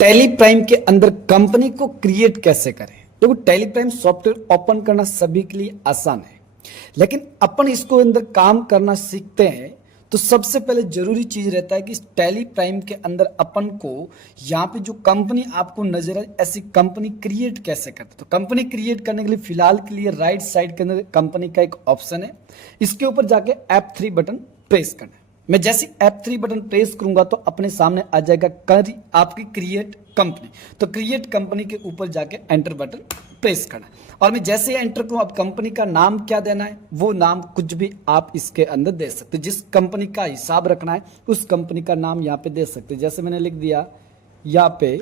Tally prime के अंदर company को क्रिएट कैसे करें। देखो टैली प्राइम सॉफ्टवेयर ओपन करना सभी के लिए आसान है, लेकिन अपन इसको अंदर काम करना सीखते हैं तो सबसे पहले जरूरी चीज रहता है कि इस टैली प्राइम के अंदर अपन को यहाँ पे जो कंपनी आपको नजर आए ऐसी कंपनी क्रिएट कैसे करते। तो कंपनी क्रिएट करने के लिए फिलहाल के लिए राइट साइड के अंदर कंपनी का एक ऑप्शन है, इसके ऊपर जाके F3 बटन प्रेस करना है। मैं जैसे F3 बटन प्रेस करूंगा तो अपने सामने आ जाएगा आपकी क्रिएट कंपनी। तो क्रिएट कंपनी के ऊपर जाके एंटर बटन प्रेस करना है और मैं जैसे एंटर करूं अब कंपनी का नाम क्या देना है, वो नाम कुछ भी आप इसके अंदर दे सकते हैं। जिस कंपनी का हिसाब रखना है उस कंपनी का नाम यहाँ पे दे सकते हैं। जैसे मैंने लिख दिया यहाँ पे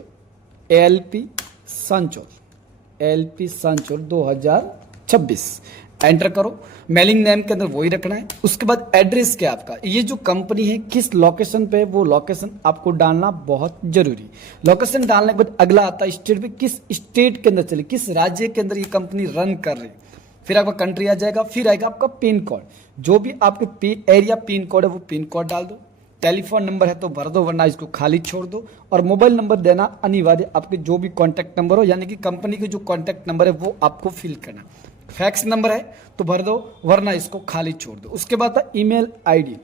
LP संचोर 2026 एंटर करो। मेलिंग नेम के अंदर वही रखना है। उसके बाद एड्रेस क्या आपका, ये जो कंपनी है किस लोकेशन पे, वो लोकेशन आपको डालना बहुत जरूरी। लोकेशन डालने के बाद अगला आता है स्टेट पे, किस स्टेट के अंदर चले, किस राज्य के अंदर ये कंपनी रन कर रही है। फिर आपका कंट्री आ जाएगा, फिर आएगा आपका पिन कोड, जो भी आपके एरिया पिन कोड है वो पिन कोड डाल दो। टेलीफोन नंबर है तो भर दो, वरना इसको खाली छोड़ दो। और मोबाइल नंबर देना अनिवार्य, आपके जो भी कॉन्टैक्ट नंबर हो यानी कि कंपनी के जो कॉन्टैक्ट नंबर है वो आपको फिल करना। फैक्स नंबर है तो भर दो, वरना इसको खाली छोड़ दो। उसके बाद ईमेल आईडी,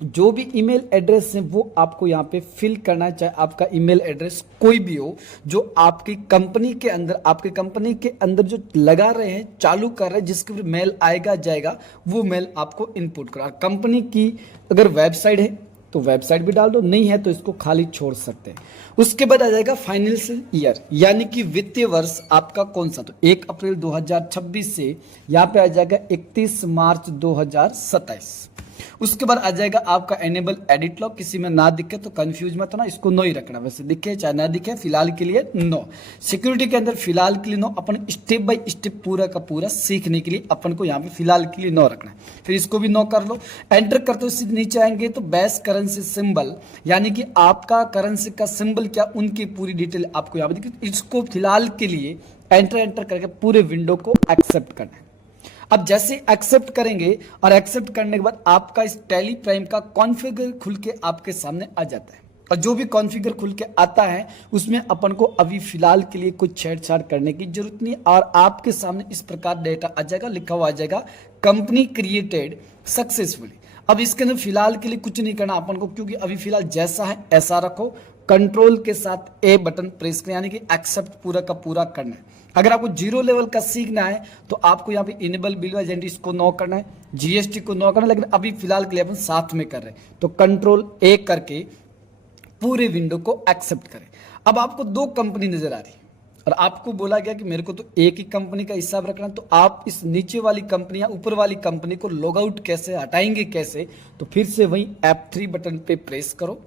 जो भी ईमेल एड्रेस है वो आपको यहाँ पे फिल करना है, चाहे आपका ईमेल एड्रेस कोई भी हो जो आपकी कंपनी के अंदर, आपके कंपनी के अंदर जो लगा रहे हैं, चालू कर रहे हैं, जिसके मेल आएगा जाएगा वो मेल आपको इनपुट करो। और कंपनी की अगर वेबसाइट है तो वेबसाइट भी डाल दो, नहीं है तो इसको खाली छोड़ सकते हैं। उसके बाद आ जाएगा फाइनेंशियल ईयर, यानी कि वित्तीय वर्ष आपका कौन सा। तो 1 अप्रैल 2026 से यहाँ पे आ जाएगा 31 मार्च 2027। उसके बाद आ जाएगा आपका एनेबल एडिट लॉग, किसी में ना दिखे तो कंफ्यूज मत होना, इसको नो ही रखना। वैसे दिखे चाहे ना दिखे फिलहाल के लिए नो। सिक्योरिटी के अंदर फिलहाल के लिए नो, अपन स्टेप बाय स्टेप पूरा का पूरा सीखने के लिए अपन को यहाँ पे फिलहाल के लिए नो रखना है। फिर इसको भी नो कर लो। एंटर करते हुए नीचे आएंगे तो बेस्ट करेंसी सिंबल, यानी कि आपका करेंसी का सिंबल क्या, उनकी पूरी डिटेल आपको यहाँ पे दिखे। इसको फिलहाल के लिए एंटर करके पूरे विंडो को एक्सेप्ट करना है। अब जैसे एक्सेप्ट करेंगे और एक्सेप्ट करने के बाद आपका इस टैली प्राइम का कॉन्फ़िगर खुल के आपके सामने आ जाता है। और जो भी कॉन्फ़िगर खुल के आता है उसमें अपन को अभी फिलहाल के लिए कुछ छेड़छाड़ करने की जरूरत नहीं, और आपके सामने इस प्रकार डेटा आ जाएगा, लिखा हुआ आ जाएगा कंपनी क्रिएटेड सक्सेसफुली। अब इसके अंदर फिलहाल के लिए कुछ नहीं करना अपन को, क्योंकि अभी फिलहाल जैसा है ऐसा रखो। कंट्रोल के साथ ए बटन प्रेस करें, यानी कि एक्सेप्ट पूरा का पूरा करना है। अगर आपको 0 लेवल का सीखना है तो आपको यहाँ पे इनेबल बिल एजेंट इसको नो करना है, GST को नो करना है, लेकिन अभी फिलहाल के लिए अपन साथ में कर रहे हैं। तो कंट्रोल ए करके पूरे विंडो को एक्सेप्ट करें। अब आपको 2 कंपनी नजर आ रही है और आपको बोला गया कि मेरे को तो एक ही कंपनी का हिसाब रखना, तो आप इस नीचे वाली कंपनी या ऊपर वाली कंपनी को लॉग आउट कैसे, हटाएंगे कैसे। तो फिर से वही F3 बटन पे प्रेस करो।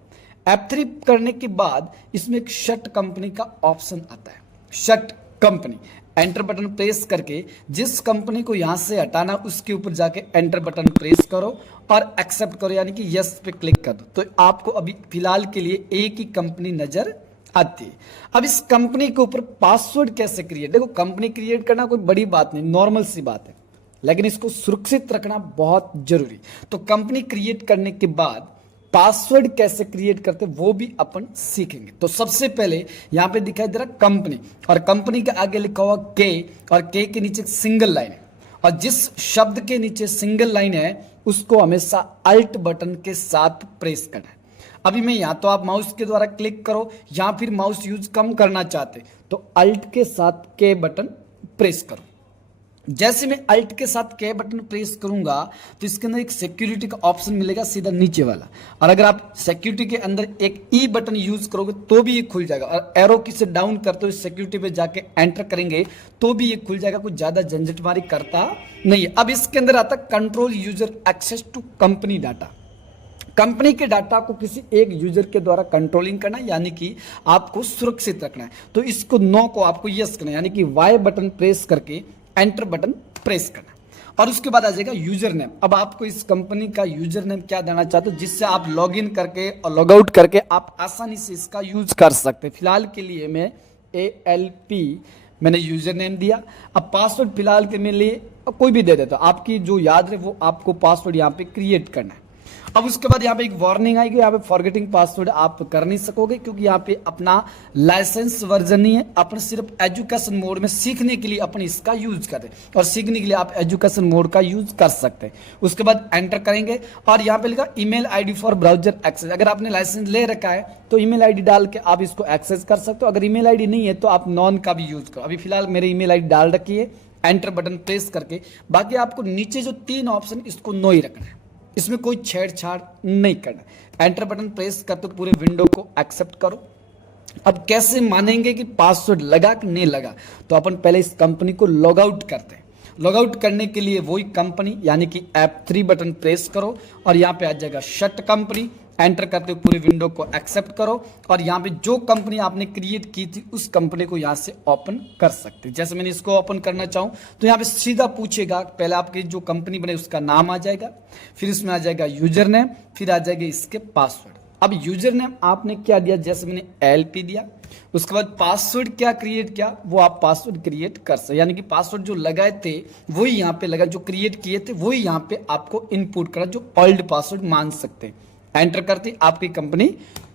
F3 करने के बाद इसमें एक शट कंपनी का ऑप्शन आता है, shut company. Enter button press करके जिस कंपनी को यहां से हटाना उसके ऊपर जाके एंटर बटन प्रेस करो और एक्सेप्ट करो, यानी कि यस पे क्लिक कर दो। तो आपको अभी फिलहाल के लिए एक ही कंपनी नजर आती है। अब इस कंपनी के ऊपर पासवर्ड कैसे क्रिएट, देखो कंपनी क्रिएट करना कोई बड़ी बात नहीं, नॉर्मल सी बात है, लेकिन इसको सुरक्षित रखना बहुत जरूरी। तो कंपनी क्रिएट करने के बाद पासवर्ड कैसे क्रिएट करते वो भी अपन सीखेंगे। तो सबसे पहले यहाँ पे दिखाई दे रहा कंपनी, और कंपनी के आगे लिखा हुआ के, और के के नीचे सिंगल लाइन है, और जिस शब्द के नीचे सिंगल लाइन है उसको हमेशा अल्ट बटन के साथ प्रेस करना है। अभी मैं यहाँ तो आप माउस के द्वारा क्लिक करो, या फिर माउस यूज कम करना चाहते तो अल्ट के साथ के बटन प्रेस करो। जैसे मैं अल्ट के साथ के बटन प्रेस करूंगा तो इसके अंदर एक सिक्योरिटी का ऑप्शन मिलेगा सीधा नीचे वाला, और अगर आप सिक्योरिटी के अंदर एक ई बटन यूज करोगे तो भी ये खुल जाएगा, और एरो की से डाउन करते हुए सिक्योरिटी पे जाके एंटर करेंगे तो भी ये खुल जाएगा। कुछ ज्यादा झंझटमारी करता नहीं है। अब इसके अंदर आता control user access to company data. Company के डाटा को किसी एक यूजर के द्वारा कंट्रोलिंग करना, यानी कि आपको सुरक्षित रखना है। तो इसको नो को आपको यस करना, यानी कि वाई बटन प्रेस करके एंटर बटन प्रेस करना, और उसके बाद आ जाएगा यूजर नेम। अब आपको इस कंपनी का यूजर नेम क्या देना चाहते हो, जिससे आप लॉग इन करके और लॉग आउट करके आप आसानी से इसका यूज कर सकते हैं। फिलहाल के लिए मैं ALP मैंने यूजर नेम दिया। अब पासवर्ड फिलहाल के लिए कोई भी दे देता, आपकी जो याद रहे वो आपको पासवर्ड यहाँ पे क्रिएट करना है। अब उसके बाद यहाँ पे एक वार्निंग आएगी, यहाँ पे फॉरगेटिंग पासवर्ड आप कर नहीं सकोगे, क्योंकि यहाँ पे अपना लाइसेंस वर्जन नहीं है, अपन सिर्फ एजुकेशन मोड में सीखने के लिए अपन इसका यूज करें, और सीखने के लिए आप एजुकेशन मोड का यूज कर सकते हैं। उसके बाद एंटर करेंगे और यहाँ पे लिखा email ID for browser access. अगर आपने लाइसेंस ले रखा है तो ईमेल आईडी डाल के आप इसको एक्सेस कर सकते हो, अगर ईमेल आईडी नहीं है तो आप नॉन का भी यूज करो। अभी फिलहाल मेरे ईमेल आईडी डाल रखी है, एंटर बटन प्रेस करके। बाकी आपको नीचे जो 3 ऑप्शन इसको नो ही रखना है, इसमें कोई छेड़छाड़ नहीं करना। एंटर बटन प्रेस करते पूरे विंडो को एक्सेप्ट करो। अब कैसे मानेंगे कि पासवर्ड लगा कि नहीं लगा, तो अपन पहले इस कंपनी को लॉग आउट करते हैं। लॉग आउट करने के लिए वही कंपनी यानी कि F3 बटन प्रेस करो और यहाँ पे आ जाएगा शट कंपनी। एंटर करते हुए पूरी विंडो को एक्सेप्ट करो और यहाँ पे जो कंपनी आपने क्रिएट की थी उस कंपनी को यहाँ से ओपन कर सकते हैं। जैसे मैंने इसको ओपन करना चाहूँ तो यहाँ पे सीधा पूछेगा, पहले आपकी जो कंपनी बने उसका नाम आ जाएगा, फिर इसमें आ जाएगा यूजर नेम, फिर आ जाएगा इसके पासवर्ड। अब यूजर नेम आपने क्या दिया, जैसे मैंने LP दिया, उसके बाद पासवर्ड क्या क्रिएट किया वो आप पासवर्ड क्रिएट कर सकते, यानी कि पासवर्ड जो लगाए थे वही यहाँ पे लगा, जो क्रिएट किए थे वही यहाँ पे आपको इनपुट करा, जो ओल्ड पासवर्ड मान सकते हैं। एंटर करते आपकी कंपनी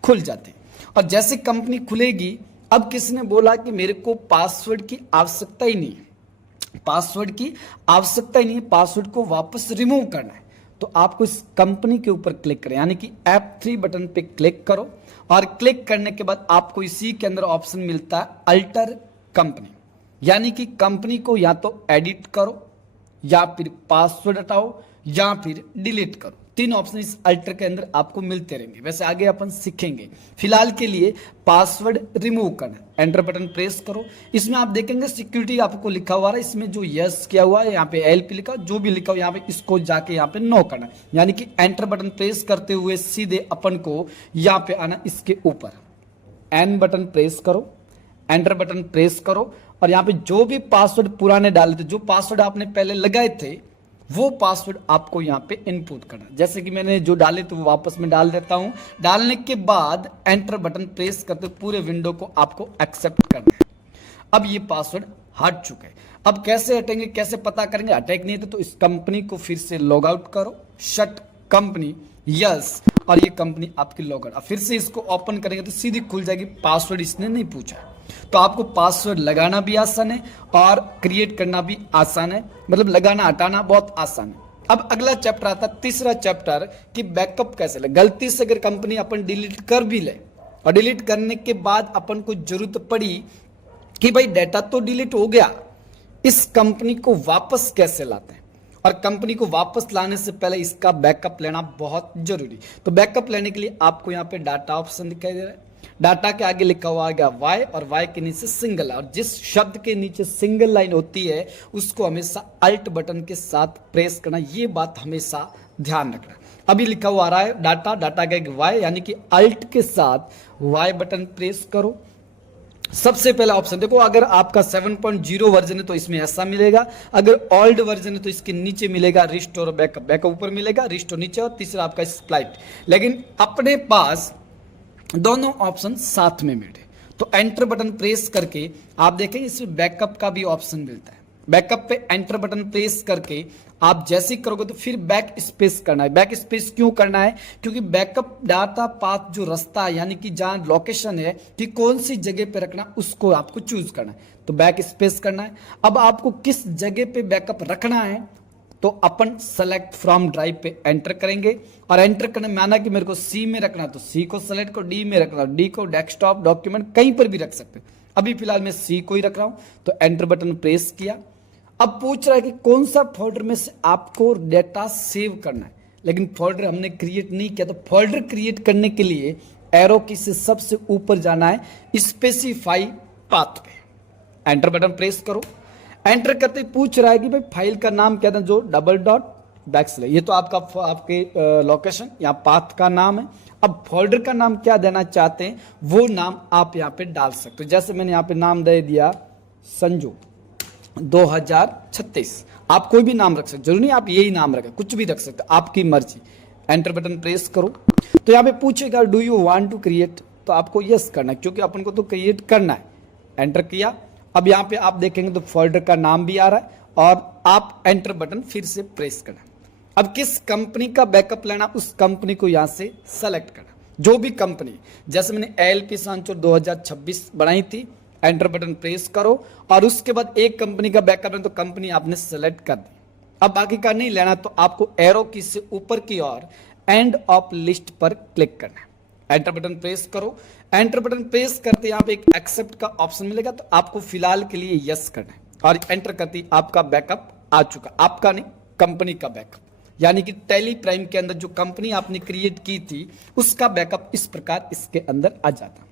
खुल जाती, और जैसे कंपनी खुलेगी, अब किसी ने बोला कि मेरे को पासवर्ड की आवश्यकता ही नहीं है, पासवर्ड की आवश्यकता ही नहीं है, पासवर्ड को वापस रिमूव करना है, तो आपको इस कंपनी के ऊपर क्लिक करें, यानी कि F3 बटन पे क्लिक करो। और क्लिक करने के बाद आपको इसी के अंदर ऑप्शन मिलता है अल्टर कंपनी, यानी कि कंपनी को या तो एडिट करो या फिर पासवर्ड हटाओ या फिर डिलीट करो। 3 ऑप्शन इस अल्टर के अंदर आपको मिलते रहेंगे, वैसे आगे अपन सीखेंगे। फिलहाल के लिए पासवर्ड रिमूव करना, एंटर बटन प्रेस करो। इसमें आप देखेंगे सिक्योरिटी आपको लिखा हुआ है, इसमें जो यस किया हुआ है यहाँ पे LP लिखा, जो भी लिखा हुआ यहाँ पे इसको जाके यहाँ पे नो करना, यानी कि एंटर बटन प्रेस करते हुए सीधे अपन को यहाँ पे आना, इसके ऊपर N बटन प्रेस करो, एंटर बटन प्रेस करो और यहाँ पे जो भी पासवर्ड पुराने डाले थे, जो पासवर्ड आपने पहले लगाए थे वो पासवर्ड आपको यहाँ पे इनपुट करना। जैसे कि मैंने जो डाले तो वो वापस में डाल देता हूँ। डालने के बाद एंटर बटन प्रेस करते पूरे विंडो को आपको एक्सेप्ट करना है। अब ये पासवर्ड हट चुके हैं। अब कैसे हटेंगे, कैसे पता करेंगे, हटेंगे नहीं तो इस कंपनी को फिर से लॉग आउट करो, शट कंपनी, यस, और ये कंपनी आपकी लॉग आउट। फिर से इसको ओपन करेंगे तो सीधी खुल जाएगी, पासवर्ड इसने नहीं पूछा। तो आपको पासवर्ड लगाना भी आसान है और क्रिएट करना भी आसान है, मतलब लगाना हटाना बहुत आसान है। अब अगला चैप्टर आता है, तीसरा चैप्टर कि बैकअप कैसे ले। गलती से अगर कंपनी अपन डिलीट कर भी ले और डिलीट करने के बाद अपन को जरूरत पड़ी कि भाई डाटा तो डिलीट हो गया, इस कंपनी को वापस कैसे लाते हैं, और कंपनी को वापस लाने से पहले इसका बैकअप लेना बहुत जरूरी। तो बैकअप लेने के लिए आपको यहाँ पे डाटा ऑप्शन दिखाई दे रहा है, डाटा के आगे लिखा हुआ है Y और Y के नीचे सिंगल, और जिस शब्द के नीचे सिंगल लाइन होती है उसको हमेशा अल्ट बटन के साथ प्रेस करना, ये बात हमेशा ध्यान रखना। अभी लिखा हुआ आ रहा है डाटा, डाटा के आगे Y, यानी कि अल्ट के साथ Y बटन प्रेस करो। सबसे पहला ऑप्शन देखो, अगर आपका 7.0 वर्जन है तो इसमें ऐसा मिलेगा, अगर ओल्ड वर्जन है तो इसके नीचे मिलेगा रिस्टोर बैकअप, बैकअप ऊपर मिलेगा, रिस्टोर नीचे, और तीसरा आपका स्प्लाइट। लेकिन अपने पास दोनों ऑप्शन साथ में मिले तो एंटर बटन प्रेस करके आप देखेंगे इसमें बैकअप का भी ऑप्शन मिलता है। बैकअप पे एंटर बटन प्रेस करके आप जैसे ही करोगे तो फिर बैक स्पेस करना है। बैक स्पेस क्यों करना है, क्योंकि बैकअप डाटा पाथ जो रास्ता है, यानी कि जहां लोकेशन है कि कौन सी जगह पे रखना, उसको आपको चूज करना है, तो बैक स्पेस करना है। अब आपको किस जगह पे बैकअप रखना है तो अपन सेलेक्ट फ्रॉम ड्राइव पे एंटर करेंगे, और एंटर करने में आना कि मेरे को C में रखना तो C को सेलेक्ट करो, D में रखना D को, डेस्कटॉप, डॉक्यूमेंट कहीं पर भी रख सकते हो। अभी फिलहाल मैं C को ही रख रहा हूं, तो एंटर बटन प्रेस किया। अब पूछ रहा है कि कौन सा फोल्डर में से आपको डेटा सेव करना है, लेकिन फोल्डर हमने क्रिएट नहीं किया, तो फोल्डर क्रिएट करने के लिए एरो की से सबसे ऊपर जाना है, स्पेसिफाई पाथ पे एंटर बटन प्रेस करो। एंटर करते ही पूछ रहा है कि भाई फाइल का नाम क्या था, जो डबल डॉट बैकस्लैश, ये तो आपके लोकेशन या पाथ का नाम है। अब फोल्डर का नाम क्या देना चाहते हैं वो नाम आप यहाँ पे डाल सकते हो। जैसे मैंने यहाँ पे नाम दे दिया संजू 2036, आप कोई भी नाम रख सकते, जरूरी नहीं आप यही नाम रखें, कुछ भी रख सकते, आपकी मर्जी। एंटर बटन प्रेस करो तो यहाँ पे पूछेगा do you want to create, तो आपको यस करना है क्योंकि अपन को तो क्रिएट करना है। एंटर किया। अब यहाँ पे आप देखेंगे तो फोल्डर का नाम भी आ रहा है और आप एंटर बटन फिर से प्रेस करना। अब किस कंपनी का बैकअप लेना, उस कंपनी को यहां से सेलेक्ट करना। जो भी कंपनी, जैसे मैंने एएलपी सांचौर 2026 बनाई थी, एंटर बटन प्रेस करो और उसके बाद एक कंपनी का बैकअप है तो कंपनी आपने सेलेक्ट कर दी। अब बाकी का नहीं लेना तो आपको एरो की से ऊपर की ओर एंड ऑफ लिस्ट पर क्लिक करना है। एंटर बटन प्रेस करो। एंटर बटन प्रेस करते यहाँ पे एक एक्सेप्ट का ऑप्शन मिलेगा तो आपको फिलहाल के लिए यस करना है और एंटर करते आपका बैकअप आ चुका, आपका नहीं कंपनी का बैकअप, यानी कि टैली प्राइम के अंदर जो कंपनी आपने क्रिएट की थी उसका बैकअप इस प्रकार इसके अंदर आ जाता।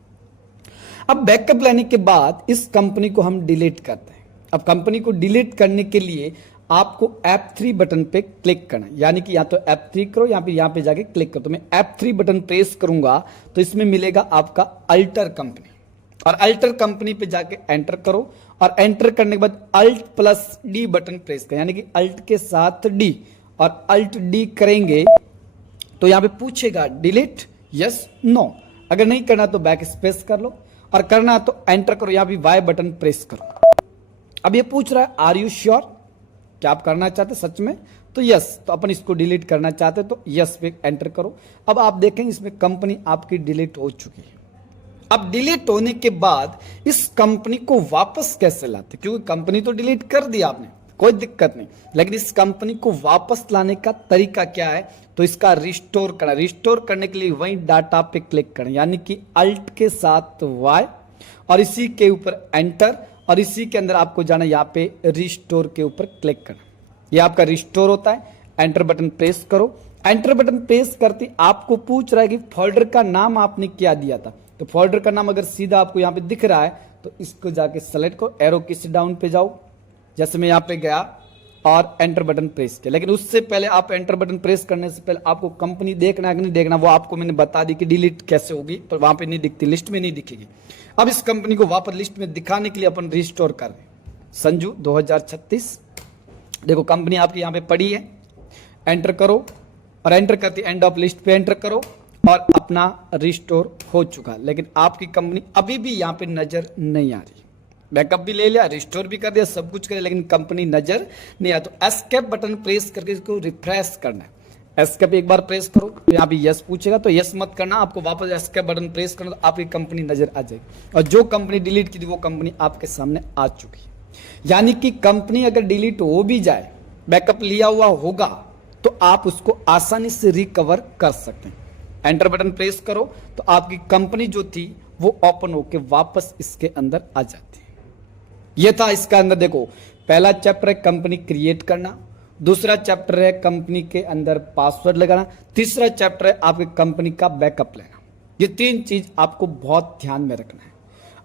अब बैकअप लेने के बाद इस कंपनी को हम डिलीट करते हैं। अब कंपनी को डिलीट करने के लिए आपको F3 बटन पे क्लिक करना है, यानी कि या तो F3 करो यहाँ पे जाके क्लिक करो। तो मैं F3 बटन प्रेस करूंगा तो इसमें मिलेगा आपका अल्टर कंपनी, और अल्टर कंपनी पे जाके एंटर करो और एंटर करने के बाद alt plus D button press करें, यानी कि अल्ट के साथ डी और अल्ट डी करेंगे तो यहां पे पूछेगा डिलीट यस नो। अगर नहीं करना तो बैक स्पेस कर लो और करना तो एंटर करो, यहां पे वाई बटन प्रेस करो। अब ये पूछ रहा है आर यू श्योर, क्या आप करना चाहते सच में, तो यस। तो अपन इसको डिलीट करना चाहते तो यस पे एंटर करो। अब आप देखेंगे इसमें कंपनी आपकी डिलीट हो चुकी है। अब डिलीट होने के बाद इस कंपनी को वापस कैसे लाते, क्योंकि कंपनी तो डिलीट कर दिया आपने, कोई दिक्कत नहीं, लेकिन इस कंपनी को वापस लाने का तरीका क्या है, तो इसका रिस्टोर करना। रिस्टोर करने के लिए वही डाटा पे क्लिक करना, यानी कि अल्ट के साथ वाई और इसी के ऊपर एंटर और इसी के अंदर आपको जाना यहाँ पे रिस्टोर के ऊपर क्लिक करना। ये आपका रिस्टोर होता है। एंटर बटन प्रेस करो। एंटर बटन प्रेस करते आपको पूछ रहा है कि फोल्डर का नाम आपने क्या दिया था, तो फोल्डर का नाम अगर सीधा आपको यहाँ पे दिख रहा है तो इसको जाके सेलेक्ट करो, एरो की से डाउन पे जाओ। जैसे मैं यहाँ पे गया और एंटर बटन प्रेस किया, लेकिन उससे पहले आप एंटर बटन प्रेस करने से पहले आपको कंपनी देखना है कि नहीं देखना, वो आपको मैंने बता दी कि डिलीट कैसे होगी, पर वहां पे नहीं दिखती, लिस्ट में नहीं दिखेगी। अब इस कंपनी को वापस लिस्ट में दिखाने के लिए अपन रिस्टोर कर रहे हैं। संजू 2036 देखो कंपनी आपकी यहाँ पे पड़ी है। एंटर करो और एंटर करते एंड ऑफ लिस्ट पे एंटर करो और अपना रिस्टोर हो चुका, लेकिन आपकी कंपनी अभी भी यहाँ पे नजर नहीं आ रही। बैकअप भी ले लिया, रिस्टोर भी कर दिया, सब कुछ कर दिया, लेकिन कंपनी नजर नहीं आया। तो एस्केप बटन प्रेस करके इसको रिफ्रेश करना है। एस्केप एक बार प्रेस करो तो यहाँ भी यस पूछेगा, तो यस मत करना, आपको वापस एस्केप बटन प्रेस करना, तो आपकी कंपनी नजर आ जाएगी। और जो कंपनी डिलीट की थी वो कंपनी आपके सामने आ चुकी है। यानी कि कंपनी अगर डिलीट हो भी जाए, बैकअप लिया हुआ होगा, तो आप उसको आसानी से रिकवर कर सकते हैं। एंटर बटन प्रेस करो तो आपकी कंपनी जो थी वो ओपन होके वापस इसके अंदर आ जाती है। ये था इसका अंदर। देखो पहला चैप्टर है कंपनी क्रिएट करना, दूसरा चैप्टर है कंपनी के अंदर पासवर्ड लगाना, तीसरा चैप्टर है आपके कंपनी का बैकअप लेना। ये तीन चीज आपको बहुत ध्यान में रखना है।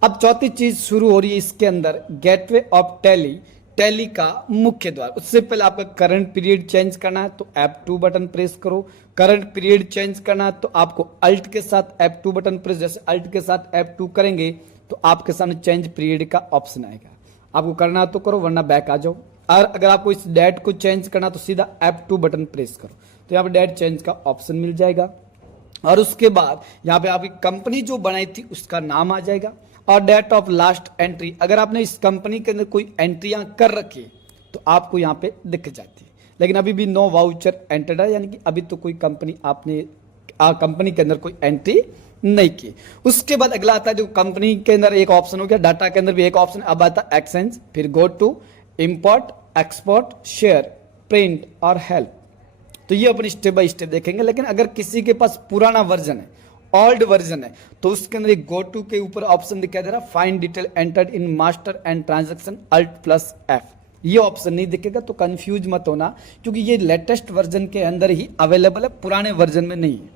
अब चौथी चीज शुरू हो रही है इसके अंदर, गेटवे ऑफ टैली, टैली का मुख्य द्वार। उससे पहले आपका करंट पीरियड चेंज करना है तो F2 बटन प्रेस करो। करंट पीरियड चेंज करना है तो आपको अल्ट के साथ F2 बटन प्रेस, जैसे अल्ट के साथ F2 करेंगे तो आपके सामने चेंज पीरियड का ऑप्शन आएगा। आपको करना तो करो वरना बैक आ जाओ। और अगर आपको इस डेट को चेंज करना तो सीधा F2 बटन प्रेस करो तो यहाँ पे डेट चेंज का ऑप्शन मिल जाएगा। और उसके बाद यहाँ पे आपकी कंपनी जो बनाई थी उसका नाम आ जाएगा और डेट ऑफ लास्ट एंट्री। अगर आपने इस कंपनी के अंदर कोई एंट्रियां कर रखी है तो आपको यहाँ पे दिख जाती है, लेकिन अभी भी नो वाउचर एंटर्ड है, यानी कि अभी तो कोई कंपनी आपने कंपनी के अंदर कोई एंट्री नहीं की। उसके बाद अगला आता है जो कंपनी के अंदर एक ऑप्शन हो गया, डाटा के अंदर भी एक ऑप्शन, अब आता है एक्सचेंज, फिर go to, import, export, share, print और हेल्प। तो ये अपन स्टेप बाय स्टेप देखेंगे। लेकिन अगर किसी के पास पुराना वर्जन है, ओल्ड वर्जन है, तो उसके अंदर एक गो टू के ऊपर ऑप्शन दिखाई दे रहा है, find detail entered in master and transaction alt plus F. ये ऑप्शन नहीं दिखेगा तो कंफ्यूज मत होना, क्योंकि ये लेटेस्ट वर्जन के अंदर ही अवेलेबल है, पुराने वर्जन में नहीं है।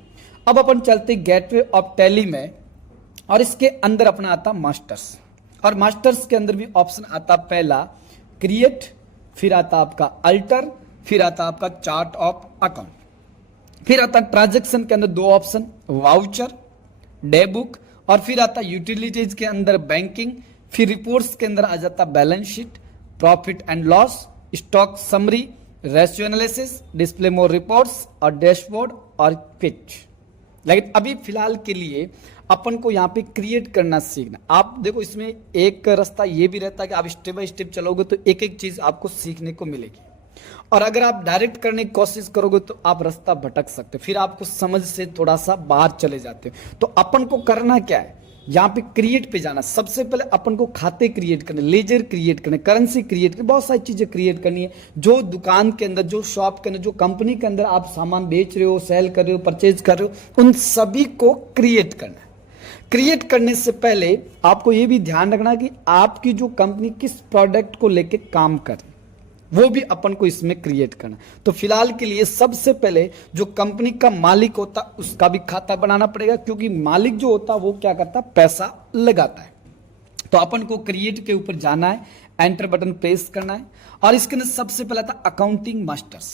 अब अपन चलते गेटवे ऑफ टैली में और इसके अंदर अपना आता मास्टर्स, और मास्टर्स के अंदर भी ऑप्शन आता पहला क्रिएट, फिर आता आपका अल्टर, फिर आता आपका चार्ट ऑफ अकाउंट, फिर आता ट्रांजैक्शन के अंदर दो ऑप्शन वाउचर, डे बुक, और फिर आता यूटिलिटीज के अंदर बैंकिंग, फिर रिपोर्ट्स के अंदर आ जाता balance sheet, profit and loss, stock summary, ratio analysis, display more reports और डैशबोर्ड और पिच। लेकिन अभी फिलहाल के लिए अपन को यहाँ पे क्रिएट करना सीखना। आप देखो इसमें एक रास्ता ये भी रहता है कि आप स्टेप बाय स्टेप चलोगे तो एक एक चीज आपको सीखने को मिलेगी। और अगर आप डायरेक्ट करने की कोशिश करोगे तो आप रास्ता भटक सकते हो, फिर आपको समझ से थोड़ा सा बाहर चले जाते हो। तो अपन को करना क्या है, यहाँ पे क्रिएट पे जाना। सबसे पहले अपन को खाते क्रिएट करने, लेजर क्रिएट करने, करेंसी क्रिएट करने, बहुत सारी चीजें क्रिएट करनी है। जो दुकान के अंदर, जो शॉप के अंदर, जो कंपनी के अंदर आप सामान बेच रहे हो, सेल कर रहे हो, परचेज कर रहे हो, उन सभी को क्रिएट करना है। क्रिएट करने से पहले आपको यह भी ध्यान रखना कि आपकी जो कंपनी किस प्रोडक्ट को लेके काम कर रही, वो भी अपन को इसमें क्रिएट करना। तो फिलहाल के लिए सबसे पहले जो कंपनी का मालिक होता उसका भी खाता बनाना पड़ेगा, क्योंकि मालिक जो होता वो क्या करता, पैसा लगाता है। तो अपन को क्रिएट के ऊपर जाना है, एंटर बटन प्रेस करना है, और इसके अंदर सबसे पहला था अकाउंटिंग मास्टर्स,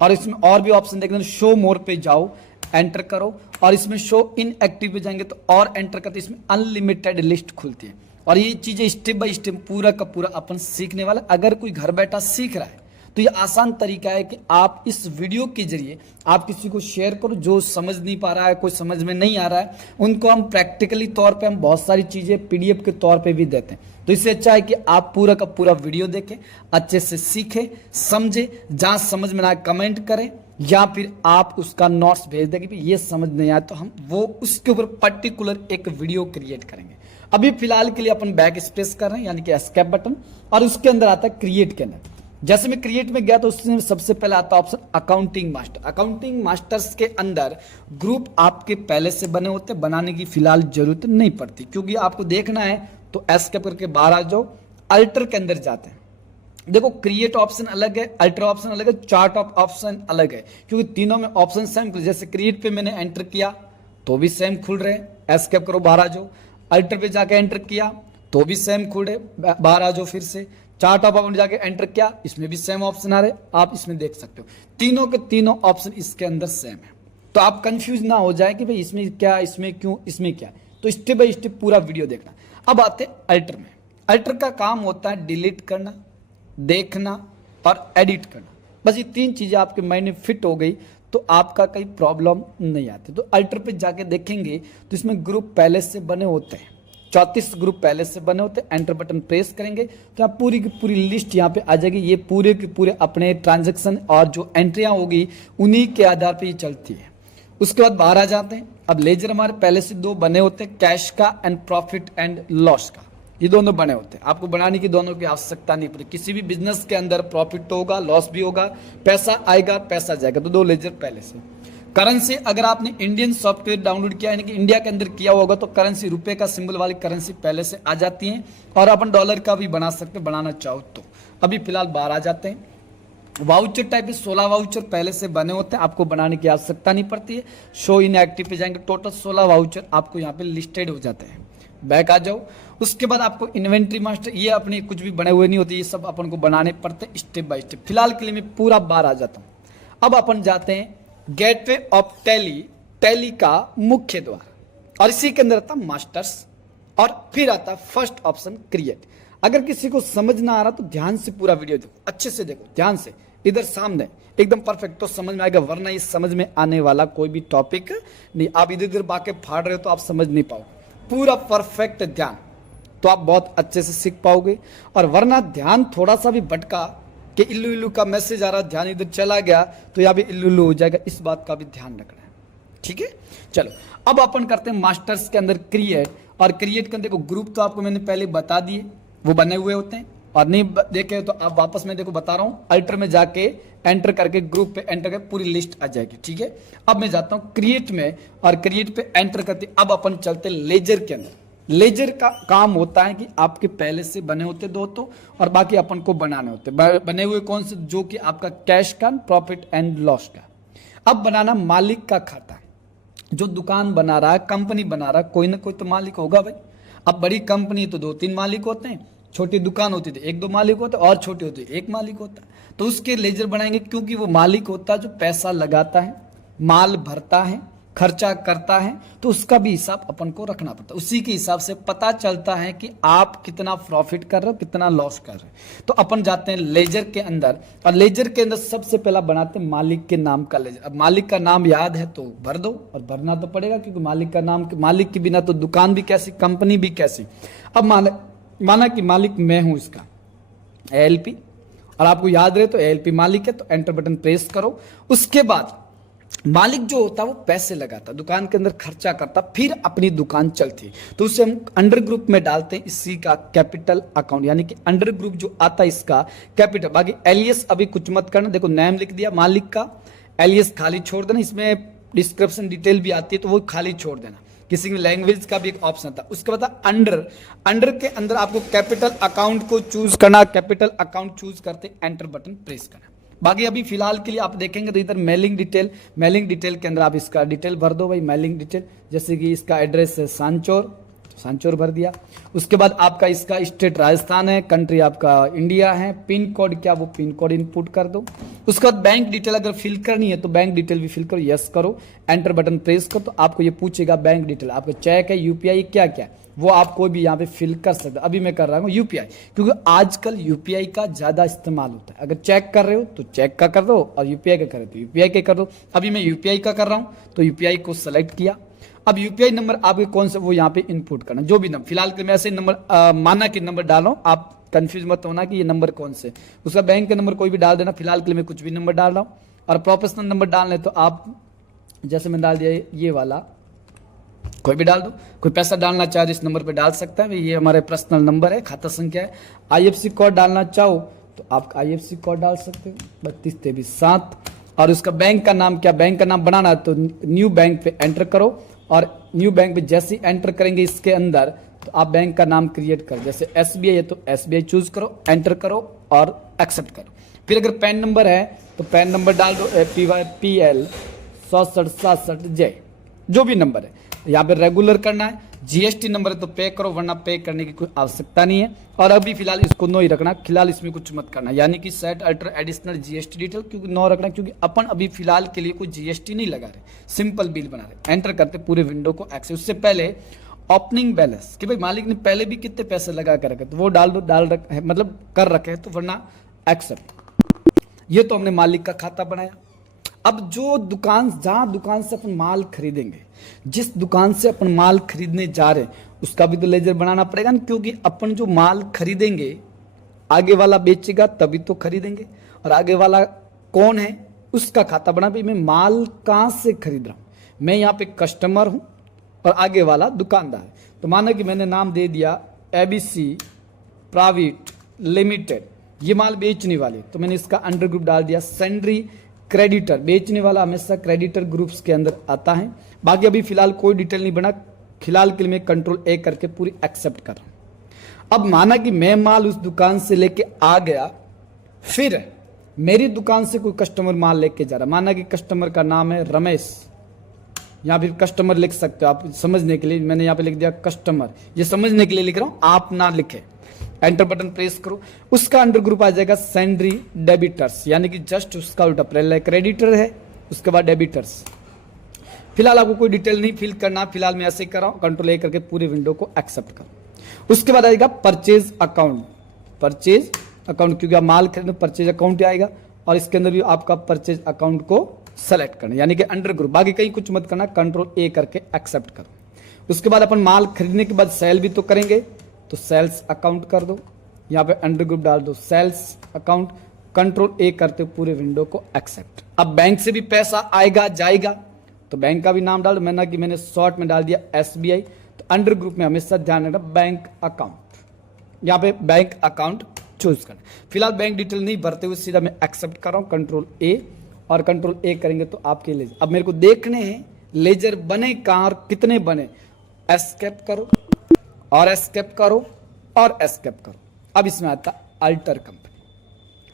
और इसमें और भी ऑप्शन देखना, शो मोर पे जाओ, एंटर करो, और इसमें शो इन एक्टिव पे जाएंगे तो और एंटर करते इसमें अनलिमिटेड लिस्ट खुलती है। और ये चीजें स्टेप बाय स्टेप पूरा का पूरा अपन सीखने वाला। अगर कोई घर बैठा सीख रहा है तो ये आसान तरीका है कि आप इस वीडियो के जरिए आप किसी को शेयर करो, जो समझ नहीं पा रहा है, कोई समझ में नहीं आ रहा है, उनको हम प्रैक्टिकली तौर पे हम बहुत सारी चीजें पीडीएफ के तौर पे भी देते हैं। तो इससे अच्छा है कि आप पूरा का पूरा वीडियो देखें, अच्छे से सीखें, समझे, जहां समझ में ना आए कमेंट करें, या फिर आप उसका नोट्स भेज दें कि ये समझ नहीं आया तो हम वो उसके ऊपर पर्टिकुलर एक वीडियो क्रिएट करेंगे। अभी फिलहाल के लिए अपन बैक स्पेस कर रहे हैं, यानी कि एस्केप बटन, और उसके अंदर आता है क्रिएट के अंदर। जैसे मैं क्रिएट में गया तो उसमें सबसे पहले आता option accounting master. Accounting masters के अंदर ग्रुप आपके पहले से बने होते, बनाने की फिलहाल जरूरत नहीं पड़ती, क्योंकि आपको देखना है तो एस्केप करके बाहर आ जाओ, अल्टर के अंदर जाते हैं। देखो क्रिएट ऑप्शन अलग है, अल्टर ऑप्शन अलग है, चार्ट ऑप्शन अलग है, क्योंकि तीनों में ऑप्शन सेम। जैसे क्रिएट पे मैंने एंटर किया तो भी सेम खुल रहे, एस्केप करो बाहर आ जाओ, अल्टर पे जाके एंटर किया तो भी सेम खुल रहे, बाहर आ जाओ फिर से, चार्ट ऑफ अकाउंट जाके एंटर किया इसमें भी सेम ऑप्शन आ रहे, आप इसमें देख सकते हो तीनों के तीनों ऑप्शन इसके अंदर सेम है। तो आप कंफ्यूज ना हो जाए कि भाई इसमें क्या, इसमें क्यों, इसमें क्या। तो स्टेप बाय स्टेप पूरा वीडियो देखना। अब आते अल्टर में। अल्टर का काम होता है डिलीट करना, देखना और एडिट करना। बस ये तीन चीजें आपके माइंड में फिट हो गई तो आपका कोई प्रॉब्लम नहीं आती। तो अल्टर पे जाके देखेंगे तो इसमें ग्रुप पहले से बने होते हैं, 34 ग्रुप पहले से बने होते हैं। एंटर बटन प्रेस करेंगे तो आप पूरी की पूरी लिस्ट यहाँ पे आ जाएगी। ये पूरे के पूरे अपने ट्रांजैक्शन और जो एंट्रियां होगी उन्हीं के आधार पे ये चलती है। उसके बाद बाहर आ जाते हैं। अब लेजर हमारे पहले से दो बने होते हैं, कैश का एंड प्रॉफिट एंड लॉस का, ये दोनों बने होते हैं। आपको बनाने की दोनों की आवश्यकता नहीं पड़ती। किसी भी बिजनेस के अंदर प्रॉफिट तो होगा, लॉस भी होगा, पैसा आएगा, पैसा जाएगा, तो दो लेजर पहले से। करेंसी अगर आपने इंडियन सॉफ्टवेयर डाउनलोड किया यानी कि इंडिया के अंदर किया होगा तो करेंसी रुपए का सिंबल वाली करेंसी पहले से आ जाती है, और अपन डॉलर का भी बना सकते, बनाना चाहो तो। अभी फिलहाल बाहर आ जाते हैं। वाउचर टाइप में 16 वाउचर पहले से बने होते हैं, आपको बनाने की आवश्यकता नहीं पड़ती है। शो इन एक्टिव पे जाएंगे, टोटल 16 वाउचर आपको यहाँ पे लिस्टेड हो जाते हैं। बैक आ जाओ। उसके बाद आपको इन्वेंट्री मास्टर, ये अपने कुछ भी बने हुए नहीं होते, ये सब अपन को बनाने पड़ते स्टेप बाय स्टेप। फिलहाल के लिए मैं पूरा बाहर आ जाता हूँ। अब अपन जाते हैं गेटवे ऑफ टैली, टैली का मुख्य द्वार, और इसी के अंदर आता मास्टर्स, और फिर आता फर्स्ट ऑप्शन क्रिएट। अगर किसी को समझ ना आ रहा तो ध्यान से पूरा वीडियो देखो, अच्छे से देखो, ध्यान से, इधर सामने एकदम परफेक्ट, तो समझ में आएगा, वरना ये समझ में आने वाला कोई भी टॉपिक नहीं। आप इधर उधर बाके फाड़ रहे हो तो आप समझ नहीं पाओगे। पूरा परफेक्ट ध्यान तो आप बहुत अच्छे से सीख पाओगे, और वरना ध्यान थोड़ा सा भी भटका कि इल्लू इल्लू का मैसेज आ रहा, ध्यान इधर चला गया तो यहाँ भी इल्लू इल्लू हो जाएगा। इस बात का भी ध्यान रखना है, ठीक है। चलो अब अपन करते हैं मास्टर्स के अंदर क्रिएट, और क्रिएट के अंदर देखो ग्रुप तो आपको मैंने पहले बता दिए, वो बने हुए होते हैं, और नहीं देखे तो आप वापस मैं देखो बता रहा हूँ। अल्टर में जाके एंटर करके ग्रुप पे एंटर करके पूरी लिस्ट आ जाएगी, ठीक है। अब मैं जाता हूँ क्रिएट में, और क्रिएट पे एंटर करते अब अपन चलते लेजर के अंदर। लेजर का काम होता है कि आपके पहले से बने होते दो तो, और बाकी अपन को बनाने होते। बने हुए कौन से, जो कि आपका कैश का, प्रॉफिट एंड लॉस का। अब बनाना मालिक का खाता, जो दुकान बना रहा है, कंपनी बना रहा है, कोई ना कोई तो मालिक होगा भाई। अब बड़ी कंपनी तो 2-3 मालिक होते हैं, छोटी दुकान होती थी 1-2 मालिक होते, और छोटी होती 1 मालिक होता। तो उसके लेजर बनाएंगे, क्योंकि वो मालिक होता है जो पैसा लगाता है, माल भरता है, खर्चा करता है, तो उसका भी हिसाब अपन को रखना पड़ता है। उसी के हिसाब से पता चलता है कि आप कितना प्रॉफिट कर रहे हो, कितना लॉस कर रहे हो। तो अपन जाते हैं लेजर के अंदर, और लेजर के अंदर सबसे पहला बनाते हैं मालिक के नाम का लेजर। अब मालिक का नाम याद है तो भर दो, और भरना तो पड़ेगा, क्योंकि मालिक का नाम, मालिक के बिना तो दुकान भी कैसी, कंपनी भी कैसी। अब माना कि मालिक मैं हूं इसका, LP, और आपको याद रहे तो एएलपी मालिक है तो एंटर बटन प्रेस करो। उसके बाद मालिक जो होता है वो पैसे लगाता, दुकान के अंदर खर्चा करता, फिर अपनी दुकान चलती, तो उसे हम अंडर ग्रुप में डालते हैं इसी का कैपिटल अकाउंट, यानी कि अंडर ग्रुप जो आता है इसका कैपिटल। बाकी एलियस अभी कुछ मत करना, देखो नेम लिख दिया मालिक का, एलियस खाली छोड़ देना, इसमें डिस्क्रिप्शन डिटेल भी आती है तो वो खाली छोड़ देना, किसी भी लैंग्वेज का भी एक ऑप्शन था। उसके बाद अंडर के अंदर आपको कैपिटल अकाउंट को चूज करना, कैपिटल अकाउंट चूज करते एंटर बटन प्रेस करना। बाकी अभी फिलहाल के लिए आप देखेंगे तो इधर मेलिंग डिटेल के अंदर आप इसका डिटेल भर दो भाई, मेलिंग डिटेल, जैसे कि इसका एड्रेस है सांचौर भर दिया। उसके बाद आपका इसका स्टेट राजस्थान है, कंट्री आपका इंडिया है, पिन कोड क्या वो पिन कोड इनपुट कर दो। उसके बाद बैंक डिटेल अगर फिल करनी है तो बैंक डिटेल भी फिल करो, यस करो, एंटर बटन प्रेस करो तो आपको ये पूछेगा बैंक डिटेल, आपका चेक है, यूपीआई क्या क्या है वो आप कोई भी यहाँ पे फिल कर सकते हो। अभी मैं कर रहा हूँ यूपीआई, क्योंकि आजकल यूपीआई का ज्यादा इस्तेमाल होता है। अगर चेक कर रहे हो तो चेक का कर दो और यूपीआई का कर रहे हो तो यूपीआई का कर दो। अभी मैं यूपीआई का कर रहा हूँ तो यूपीआई को सेलेक्ट किया। अब यूपीआई नंबर आपके कौन से वो यहाँ पे इनपुट करना, जो भी नंबर, फिलहाल के मैं ऐसे नंबर माना कि नंबर डालो, आप कंफ्यूज मत होना कि ये नंबर कौन से, उसका बैंक का नंबर कोई भी डाल देना। फिलहाल के लिए मैं कुछ भी नंबर डाल रहा हूँ। और प्रोफेशनल नंबर डालना है तो आप जैसे मैं डाल दिया ये वाला कोई भी डाल दो। कोई पैसा डालना चाहे तो इस नंबर पे डाल सकता है, ये हमारे पर्सनल नंबर है, खाता संख्या है। आईएफसी कोड डालना चाहो तो आप आईएफसी कोड डाल सकते हो 3223 और उसका बैंक का नाम क्या, बैंक का नाम बनाना है तो न्यू बैंक पे एंटर करो। और न्यू बैंक पे जैसे ही एंटर करेंगे इसके अंदर तो आप बैंक का नाम क्रिएट करो, जैसे एसबीआई है तो एसबीआई चूज करो, एंटर करो और एक्सेप्ट करो। फिर अगर पैन नंबर है तो पैन नंबर डाल दो, PL 6767J जो भी नंबर है, यहाँ पे रेगुलर करना है। जीएसटी नंबर है तो पे करो, वरना पे करने की कोई आवश्यकता नहीं है। और अभी फिलहाल इसको नो ही रखना, फिलहाल इसमें कुछ मत करना, यानी कि set alter additional GST detail क्योंकि नो रखना, क्योंकि अपन अभी फिलहाल के लिए कोई जीएसटी नहीं लगा रहे, सिंपल बिल बना रहे। एंटर करते पूरे विंडो को एक्सेस। उससे पहले ओपनिंग बैलेंस कि भाई मालिक ने पहले भी कितने पैसे लगा कर रखे तो वो डाल दो, मतलब कर रखे तो वरना एक्सेप्ट। ये तो हमने मालिक का खाता बनाया। अब जो जहां दुकान से अपन माल खरीदेंगे, जिस दुकान से अपन माल खरीदने जा रहे हैं उसका भी तो लेजर बनाना पड़ेगा ना, क्योंकि अपन जो माल खरीदेंगे आगे वाला बेचेगा तभी तो खरीदेंगे, और आगे वाला कौन है उसका खाता बना। भाई मैं माल कहां से खरीद रहा हूं, मैं यहाँ पे कस्टमर हूं और आगे वाला दुकानदार है। तो माना कि मैंने नाम दे दिया ABC प्राइवेट लिमिटेड, ये माल बेचने वाले, तो मैंने इसका अंडर ग्रुप डाल दिया सेंड्री क्रेडिटर, बेचने वाला हमेशा क्रेडिटर ग्रुप्स के अंदर आता है। बाकी अभी फिलहाल कोई डिटेल नहीं बना, फिलहाल के लिए मैं Ctrl A करके पूरी एक्सेप्ट कर रहा हूं। अब माना कि मैं माल उस दुकान से लेके आ गया, फिर मेरी दुकान से कोई कस्टमर माल लेके जा रहा, माना कि कस्टमर का नाम है रमेश, या फिर कस्टमर लिख सकते हो आप समझने के लिए, मैंने यहाँ पे लिख दिया कस्टमर, ये समझने के लिए लिख रहा हूं, आप ना लिखे। एंटर बटन प्रेस करो, उसका अंडर ग्रुप आ जाएगा सेंड्री डेबिटर्स, यानी कि जस्ट उसका उल्टा, पहले क्रेडिटर है उसके बाद डेबिटर्स। फिलहाल आपको कोई डिटेल नहीं फिल करना, फिलहाल मैं ऐसे ही कर रहा हूं, Ctrl A करके पूरे विंडो को एक्सेप्ट करो। उसके बाद आएगा परचेज अकाउंट, क्योंकि आप माल खरीदने परचेज अकाउंट आएगा, और इसके अंदर भी आपका परचेज अकाउंट को सेलेक्ट करना, यानी कि अंडर ग्रुप। बाकी कहीं कुछ मत करना, Ctrl A करके एक्सेप्ट करो। उसके बाद अपन माल खरीदने के बाद सेल भी तो करेंगे, तो सेल्स अकाउंट कर दो, यहाँ पे अंडर ग्रुप डाल दो सेल्स अकाउंट, Ctrl A करते पूरे विंडो को एक्सेप्ट। अब बैंक से भी पैसा आएगा जाएगा तो बैंक का भी नाम डाल दो, मैंने शॉर्ट में डाल दिया SBI, तो अंडर ग्रुप में हमेशा ध्यान रखना बैंक अकाउंट, यहाँ पे बैंक अकाउंट चूज करना। फिलहाल बैंक डिटेल नहीं भरते हुए सीधा मैं एक्सेप्ट कर रहा हूँ Ctrl A, और Ctrl A करेंगे तो आपके लेजर, अब मेरे को देखने हैं लेजर बने कहाँ और कितने बने, एस्केप करो और एस्केप करो और एस्केप करो। अब इसमें आता अल्टर कंपनी।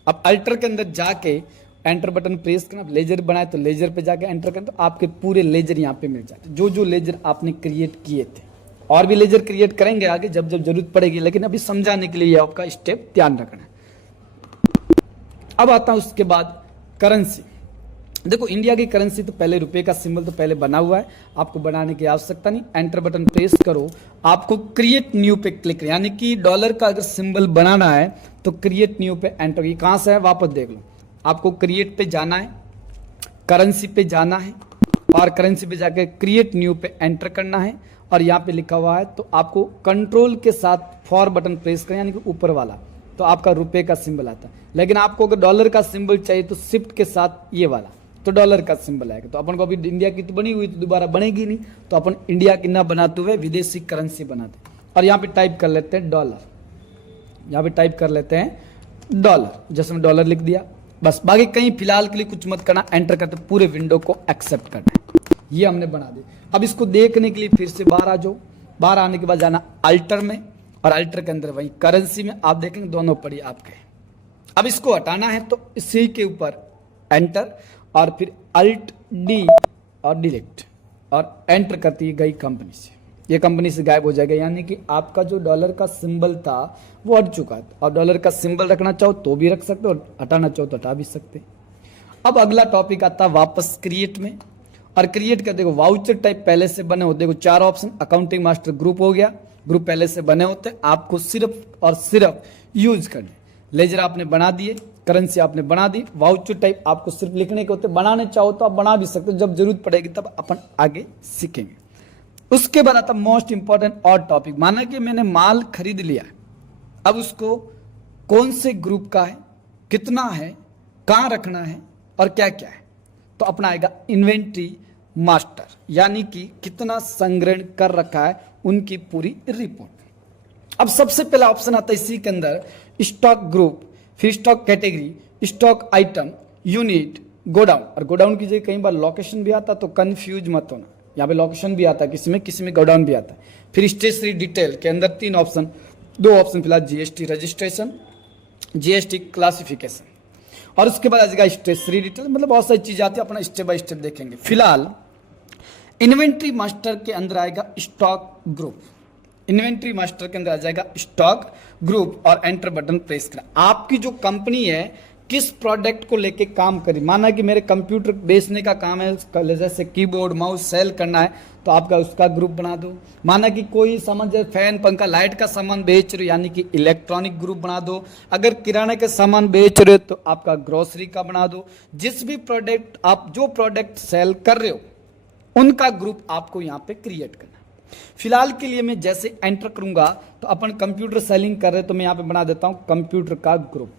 अब अल्टर के अंदर जाके एंटर बटन प्रेस करना, लेजर बनाए तो लेजर पे जाके एंटर करना, तो आपके पूरे लेजर यहाँ पे मिल जाते, जो लेजर आपने क्रिएट किए थे। और भी लेजर क्रिएट करेंगे आगे जब जरूरत पड़ेगी, लेकिन अभी समझाने के लिए ये आपका स्टेप ध्यान रखना है। अब आता है उसके बाद करेंसी। देखो इंडिया की करेंसी तो पहले रुपए का सिंबल तो पहले बना हुआ है, आपको बनाने की आवश्यकता नहीं। एंटर बटन प्रेस करो, आपको क्रिएट न्यू पे क्लिक करें, यानी कि डॉलर का अगर सिंबल बनाना है तो क्रिएट न्यू पे एंटर। ये कहां से है वापस देख लो, आपको क्रिएट पे जाना है, करेंसी पे जाना है, और करेंसी पे जाकर क्रिएट न्यू पे एंटर करना है, और यहाँ पे लिखा हुआ है तो आपको कंट्रोल के साथ फॉर बटन प्रेस करें, यानी कि ऊपर वाला तो आपका रुपए का सिंबल आता है। लेकिन आपको अगर डॉलर का सिंबल चाहिए तो शिफ्ट के साथ ये वाला, तो डॉलर का सिंबल आएगा। तो अपन को अभी इंडिया की तो बनी हुई तो दोबारा बनेगी नहीं, तो अपन इंडिया की ना बनाते हुए विदेशी करेंसी बनाते हैं। और यहाँ पे टाइप कर लेते हैं डॉलर, यहाँ पे टाइप कर लेते हैं डॉलर, जैसे मैं डॉलर लिख दिया बस। बाकी कहीं फिलहाल के लिए कुछ मत करना, एंटर करते पूरे विंडो को एक्सेप्ट करना है। ये हमने बना दिया। अब इसको देखने के लिए फिर से बाहर आ जाओ, बाहर आने के बाद जाना अल्टर में, और अल्टर के अंदर वही करेंसी में आप देखेंगे दोनों पड़ी आपके। अब इसको हटाना है तो इसी के ऊपर एंटर और फिर अल्ट डी और डिलीट, और एंटर करती गई कंपनी से, ये कंपनी से गायब हो जाएगा। यानी कि आपका जो डॉलर का सिंबल था वो हट चुका था। और डॉलर का सिंबल रखना चाहो तो भी रख सकते हो, और हटाना चाहो तो हटा भी सकते। अब अगला टॉपिक आता है वापस क्रिएट में, और क्रिएट कर देखो वाउचर टाइप पहले से बने होते, देखो 4 ऑप्शन, अकाउंटिंग मास्टर ग्रुप हो गया, ग्रुप पहले से बने होते, आपको सिर्फ और सिर्फ यूज करने। लेजर आपने बना दिए, करेंसी आपने बना दी, वाउचर टाइप आपको सिर्फ लिखने के होते, बनाने चाहो तो आप बना भी सकते हो, जब जरूरत पड़ेगी तब अपन आगे सीखेंगे। उसके बाद आता मोस्ट इंपॉर्टेंट और टॉपिक, माना कि मैंने माल खरीद लिया, अब उसको कौन से ग्रुप का है, कितना है, कहाँ रखना है और क्या क्या है, तो अपना आएगा इन्वेंट्री मास्टर, यानी कि कितना संग्रहण कर रखा है उनकी पूरी रिपोर्ट। अब सबसे पहला ऑप्शन आता है इसी के अंदर स्टॉक ग्रुप, फिर stock category, stock item, unit, godown. और गोडाउन की जगह कई बार लोकेशन भी आता, तो कंफ्यूज मत होना, यहाँ पे लोकेशन भी आता है किसी में गोडाउन भी आता है। फिर स्टेशनरी डिटेल के अंदर 3 ऑप्शन, 2 ऑप्शन फिलहाल जीएसटी रजिस्ट्रेशन, जीएसटी क्लासिफिकेशन, और उसके बाद आ जाएगा स्टेशनरी डिटेल। मतलब बहुत सारी चीजें आती है, अपना स्टेप बाय स्टेप देखेंगे। फिलहाल इन्वेंट्री मास्टर के अंदर आएगा स्टॉक ग्रुप, इन्वेंट्री मास्टर के अंदर आ जाएगा स्टॉक ग्रुप, और एंटर बटन प्रेस करना। आपकी जो कंपनी है किस प्रोडक्ट को लेके काम करी, माना कि मेरे कंप्यूटर बेचने का काम है, जैसे कीबोर्ड माउस सेल करना है, तो आपका उसका ग्रुप बना दो। माना कि कोई सामान जैसे फैन पंखा लाइट का सामान बेच रहे हो, यानी कि इलेक्ट्रॉनिक ग्रुप बना दो। अगर किराने के सामान बेच रहे हो तो आपका ग्रोसरी का बना दो। जिस भी प्रोडक्ट आप जो प्रोडक्ट सेल कर रहे हो उनका ग्रुप आपको यहाँ पे क्रिएट करना। फिलहाल के लिए मैं जैसे एंटर करूंगा तो अपन कंप्यूटर सेलिंग कर रहे तो मैं यहाँ पे बना देता हूँ कंप्यूटर का ग्रुप।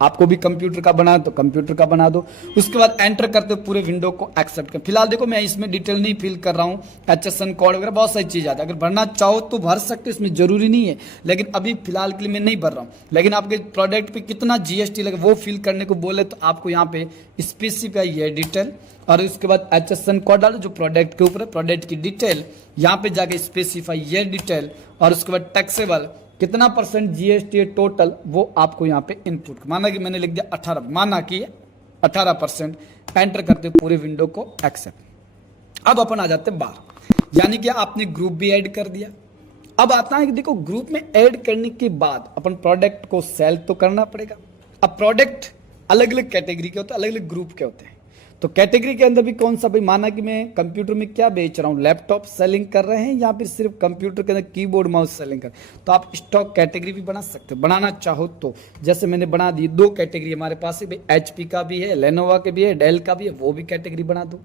आपको भी कंप्यूटर का बना तो कंप्यूटर का बना दो। उसके बाद एंटर करते हो पूरे विंडो को एक्सेप्ट कर। फिलहाल देखो मैं इसमें डिटेल नहीं फिल कर रहा हूँ, HSN कोड वगैरह बहुत सारी चीज़ आती है, अगर भरना चाहो तो भर सकते हो, इसमें जरूरी नहीं है, लेकिन अभी फिलहाल के लिए मैं नहीं भर रहा हूँ। लेकिन आपके प्रोडक्ट पे कितना GST लगे वो फिल करने को बोले तो आपको यहाँ पे स्पेसिफाई है डिटेल, और उसके बाद HSN कोड डालो जो प्रोडक्ट के ऊपर है, प्रोडक्ट की डिटेल यहाँ पे जाके स्पेसिफाई ये डिटेल, और उसके बाद टैक्सेबल कितना % GST है टोटल वो आपको यहाँ पे इनपुट। माना कि मैंने लिख दिया 18, माना कि 18%, एंटर करते पूरे विंडो को एक्सेप्ट। अब अपन आ जाते हैं बाहर, यानी कि आपने ग्रुप भी ऐड कर दिया। अब आता है कि देखो ग्रुप में ऐड करने के बाद अपन प्रोडक्ट को सेल तो करना पड़ेगा। अब प्रोडक्ट अलग अलग कैटेगरी के होते हैं, अलग अलग ग्रुप के होते हैं, तो कैटेगरी के अंदर भी कौन सा, भाई माना कि मैं कंप्यूटर में क्या बेच रहा हूँ, लैपटॉप सेलिंग कर रहे हैं या फिर सिर्फ कंप्यूटर के अंदर कीबोर्ड माउस सेलिंग कर, तो आप स्टॉक कैटेगरी भी बना सकते हो, बनाना चाहो तो। जैसे मैंने बना दी 2 कैटेगरी हमारे पास है, भाई HP का भी है, लेनोवा के भी है, डेल का भी है, वो भी कैटेगरी बना दो।